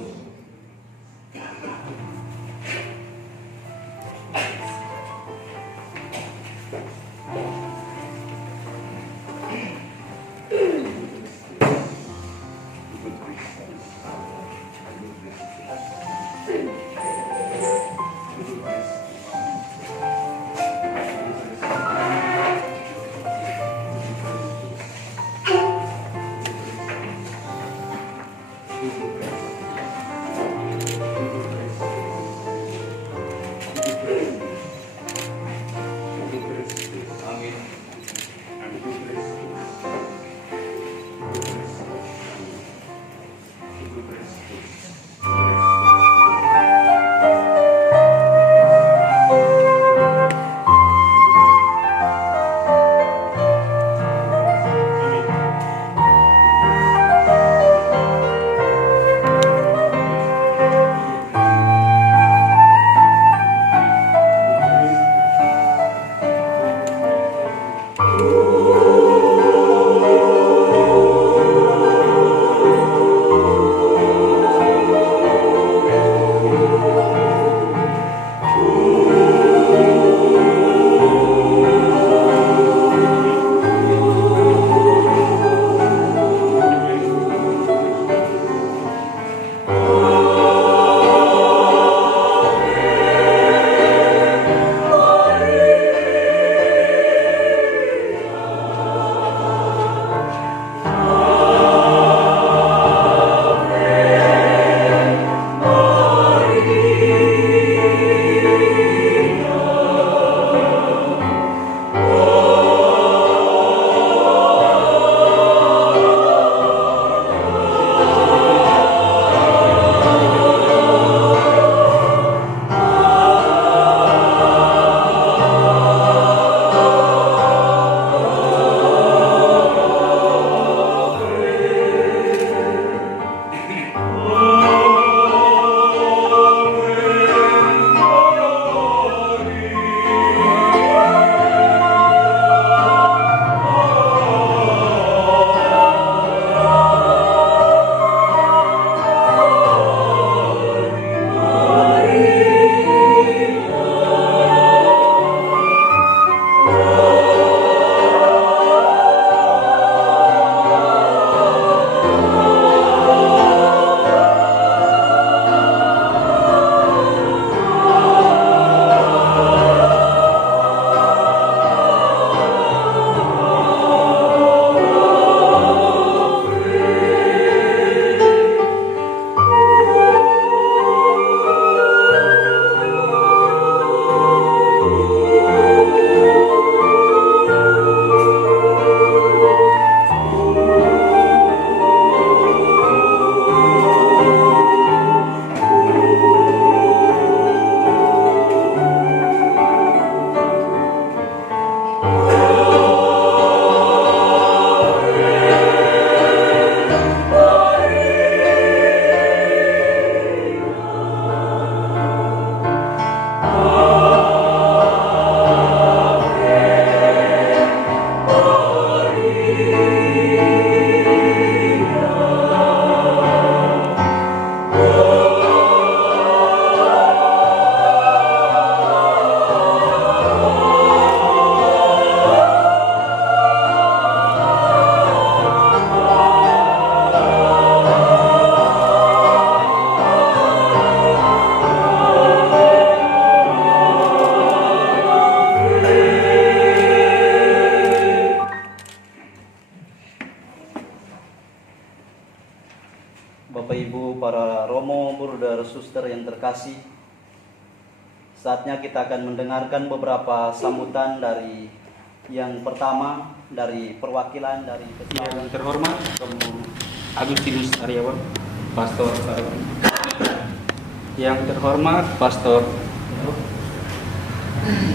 suster yang terkasih, saatnya kita akan mendengarkan beberapa sambutan dari yang pertama dari perwakilan dari Yang terhormat Romo Agustinus Aryawan, Pastor Aryawan. Yang terhormat Pastor.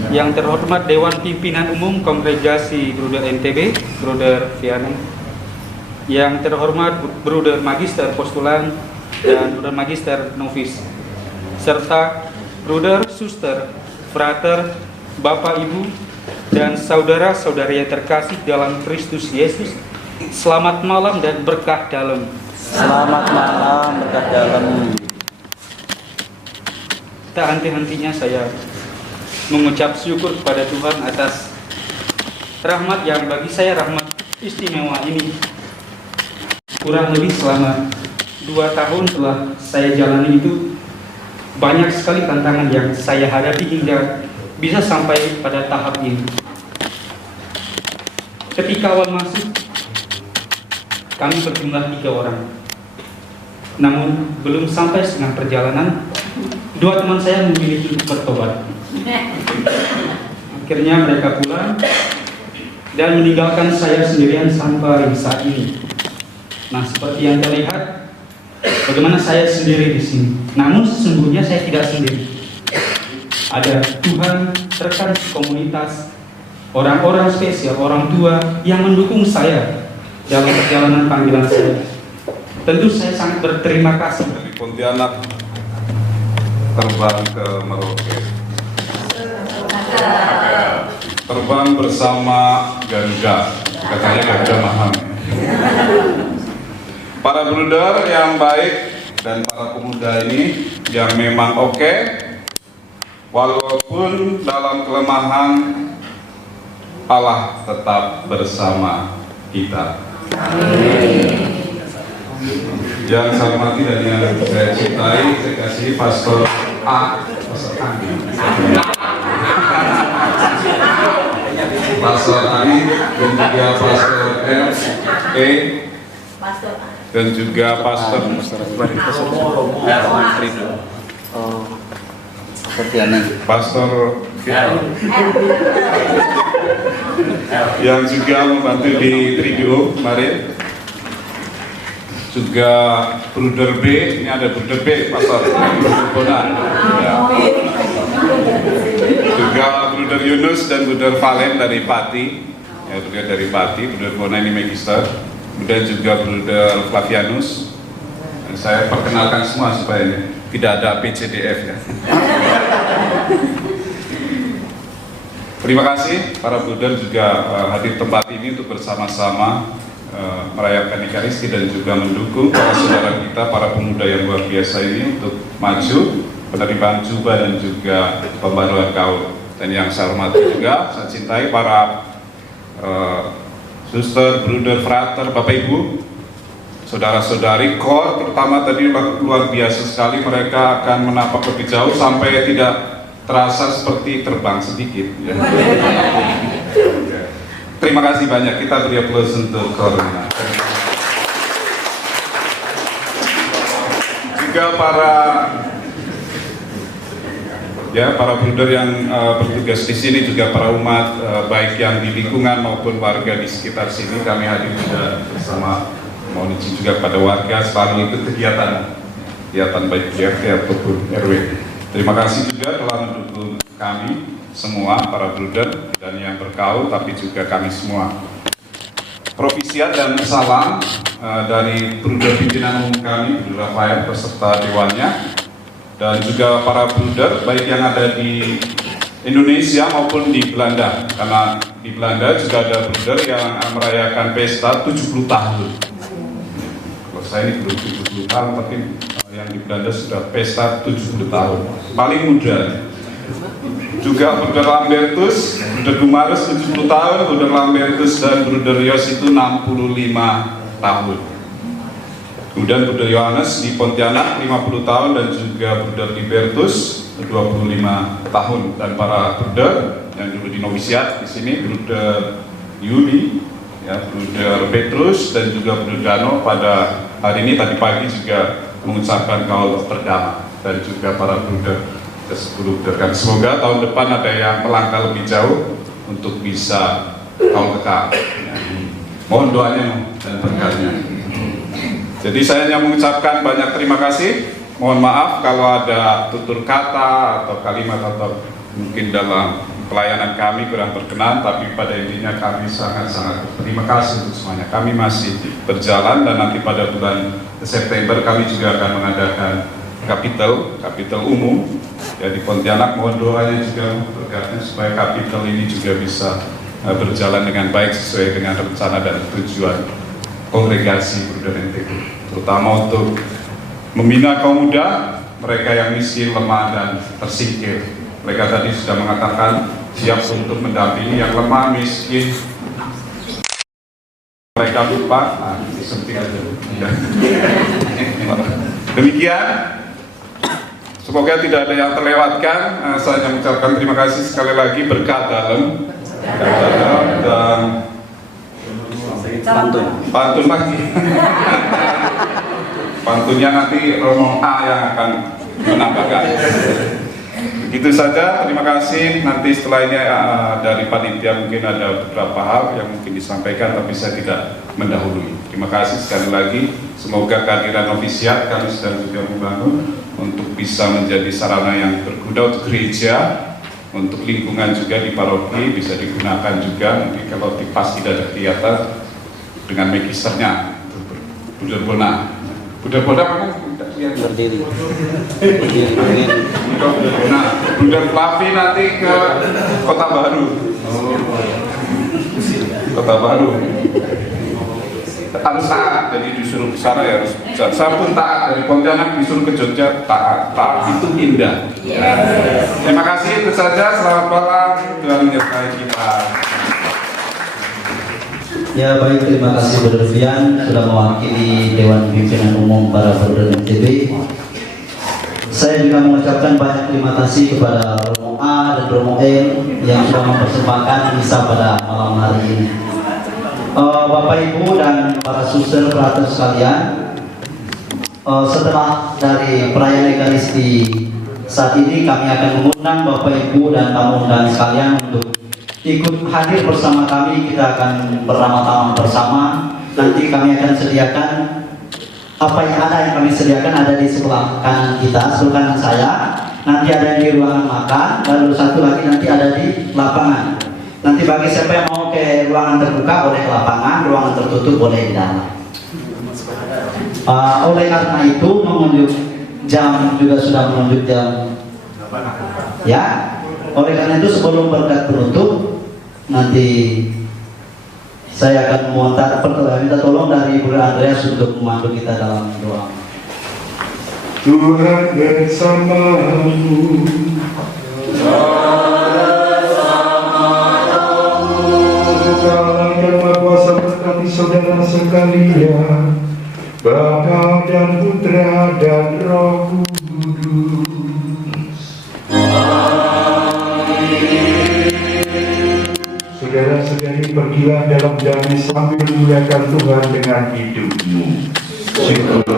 Yang terhormat Dewan Pimpinan Umum Kongregasi Bruder NTB, Bruder Vianney. Yang terhormat Bruder Magister Postulan dan Bruder Magister Novis, serta Bruder Suster, Frater, Bapak Ibu, dan saudara-saudari yang terkasih dalam Kristus Yesus. Selamat malam dan berkah dalam. Selamat malam, berkah dalam. Tak henti-hentinya saya mengucap syukur kepada Tuhan atas rahmat yang bagi saya rahmat istimewa ini. Kurang lebih selama 2 tahun telah saya jalani itu, banyak sekali tantangan yang saya hadapi hingga bisa sampai pada tahap ini. Ketika awal masuk, kami berjumlah 3 orang. Namun belum sampai setengah perjalanan, 2 teman saya memilih untuk bertobat. Akhirnya mereka pulang dan meninggalkan saya sendirian sampai saat ini. Nah, seperti yang terlihat, bagaimana saya sendiri di sini. Namun sesungguhnya saya tidak sendiri. Ada Tuhan, rekan komunitas, orang-orang spesial, orang tua yang mendukung saya dalam perjalanan panggilan saya. Tentu saya sangat berterima kasih. Dari Pontianak terbang ke Merauke. Terbang bersama Garuda. Katanya Garuda mahal. Para bruder yang baik dan para pemuda ini yang memang oke, walaupun dalam kelemahan, Allah tetap bersama kita. Yang saya hormati dan yang saya cintai, saya kasih Pastor A, Pastor Ani, Pastor Ani, dan juga Pastor R, E, dan juga Pastor Seperti aneh. Pastor yang juga membantu di Triduo kemarin. Juga Bruder B, ini ada Bruder B, Pastor Bruder Bona. Ya. Juga Bruder Yunus dan Bruder Valen dari Pati, ya, Bruder dari Pati, Bruder Bona ini Magister. Kemudian juga Bruder Flavianus. Dan saya perkenalkan semua supaya tidak ada PCDF ya. Terima kasih para bruder juga hadir tempat ini untuk bersama-sama merayakan Ekaristi dan juga mendukung para saudara kita, para pemuda yang luar biasa ini untuk maju penerimaan jubah dan juga pembaruan gaul. Dan yang saya hormati juga, saya cintai para suster, bruder, frater, bapak ibu, saudara-saudari, kor terutama tadi luar biasa sekali, mereka akan menapak lebih jauh sampai tidak terasa seperti terbang sedikit ya. Terima kasih banyak, kita beri aplaus untuk kornya. Juga para bruder yang bertugas di sini, juga para umat baik yang di lingkungan maupun warga di sekitar sini, kami hadir juga bersama, mohon izin juga pada warga selalu ikut kegiatan baik RT ataupun RW. Terima kasih juga telah mendukung kami semua para bruder dan yang bergaul, tapi juga kami semua. Propisiat dan salam dari bruder pimpinan umum kami, Bruder Rafael beserta dewannya, dan juga para bruder baik yang ada di Indonesia maupun di Belanda, karena di Belanda juga ada bruder yang merayakan pesta 70 tahun. Kalau saya ini belum 70 tahun, tapi yang di Belanda sudah pesta 70 tahun, paling muda. Juga Bruder Lambertus, Bruder Gumarus 70 tahun, Bruder Lambertus dan Bruder Yos itu 65 tahun. Kemudian Bruder Yohanes di Pontianak 50 tahun dan juga Bruder Libertus 25 tahun, dan para bruder yang dulu di novisiat di sini, Bruder Yuli, ya, Bruder Petrus dan juga Bruder Dano pada hari ini tadi pagi juga mengucapkan gaul perdana. dan juga para bruder ke-10 bruder. Semoga tahun depan ada yang melangkah lebih jauh untuk bisa kawal kekal. Mohon doanya dan berkatnya. Jadi saya hanya mengucapkan banyak terima kasih. Mohon maaf kalau ada tutur kata atau kalimat atau mungkin dalam pelayanan kami kurang berkenan, tapi pada intinya kami sangat-sangat berterima kasih untuk semuanya. Kami masih berjalan dan nanti pada bulan September kami juga akan mengadakan kapitel umum ya di Pontianak. Mohon doanya juga berkatnya supaya kapitel ini juga bisa berjalan dengan baik sesuai dengan rencana dan tujuan kongregasi Bruder NTB, terutama untuk membina kaum muda, mereka yang miskin, lemah dan tersingkir. Mereka tadi sudah mengatakan siap untuk mendampingi yang lemah, miskin, mereka lupa, disuntik aja. Demikian, semoga tidak ada yang terlewatkan. Saya mengucapkan terima kasih sekali lagi, berkat dalam dan pantun lagi. Pantunnya nanti Romo A yang akan menambahkan. Begitu saja, terima kasih. Nanti setelahnya dari panitia mungkin ada beberapa hal yang mungkin disampaikan, tapi saya tidak mendahului. Terima kasih sekali lagi. Semoga kehadiran novisiat kami sedang juga membangun untuk bisa menjadi sarana yang berguna untuk gereja, untuk lingkungan juga di paroki, bisa digunakan juga nanti kalau pas tidak ada kegiatan dengan magisternya. Bruder Bona memang berdiri. Nah, Bruder Flavi nanti ke Kota Baru. Kota Baru. Harus taat, jadi disuruh ke sana ya harus. Saya pun taat, dari Pontianak disuruh ke Jogja taat. Taat itu indah. Terima kasih, itu saja. Selamat malam. Tuhan menyertai kita. Ya baik, terima kasih Brother Fian sudah mewakili Dewan Pimpinan Umum para Bruder NTB. Saya juga mengucapkan banyak terima kasih kepada Romo A dan Romo N yang sudah mempersembahkan misa pada malam hari ini. Bapak Ibu dan para suster pelatur sekalian, setelah dari perayaan Ekaristi saat ini kami akan mengundang Bapak Ibu dan tamu undangan sekalian untuk ikut hadir bersama kami. Kita akan beramah-tamah bersama. Nanti kami akan sediakan apa yang kami sediakan ada di sebelah kanan kita, sebelah kanan saya. Nanti ada di ruangan makan, lalu satu lagi nanti ada di lapangan. Nanti bagi siapa yang mau ke ruangan terbuka boleh ke lapangan, ruangan tertutup boleh di dalam. Oleh karena itu menunjuk jam juga sudah menunjuk jam. Ya. Oleh karena itu sebelum berkat penutup nanti saya akan minta tolong dari Bruder Andreas untuk memandu kita dalam doa. Tuhan bersamamu. Allah yang Maha Kuasa berkati saudara sekalian, Bapa dan Putra dan Roh Kudus. Saudara-saudari, pergilah dalam damai sambil memuliakan Tuhan dengan hidupmu. Syukur.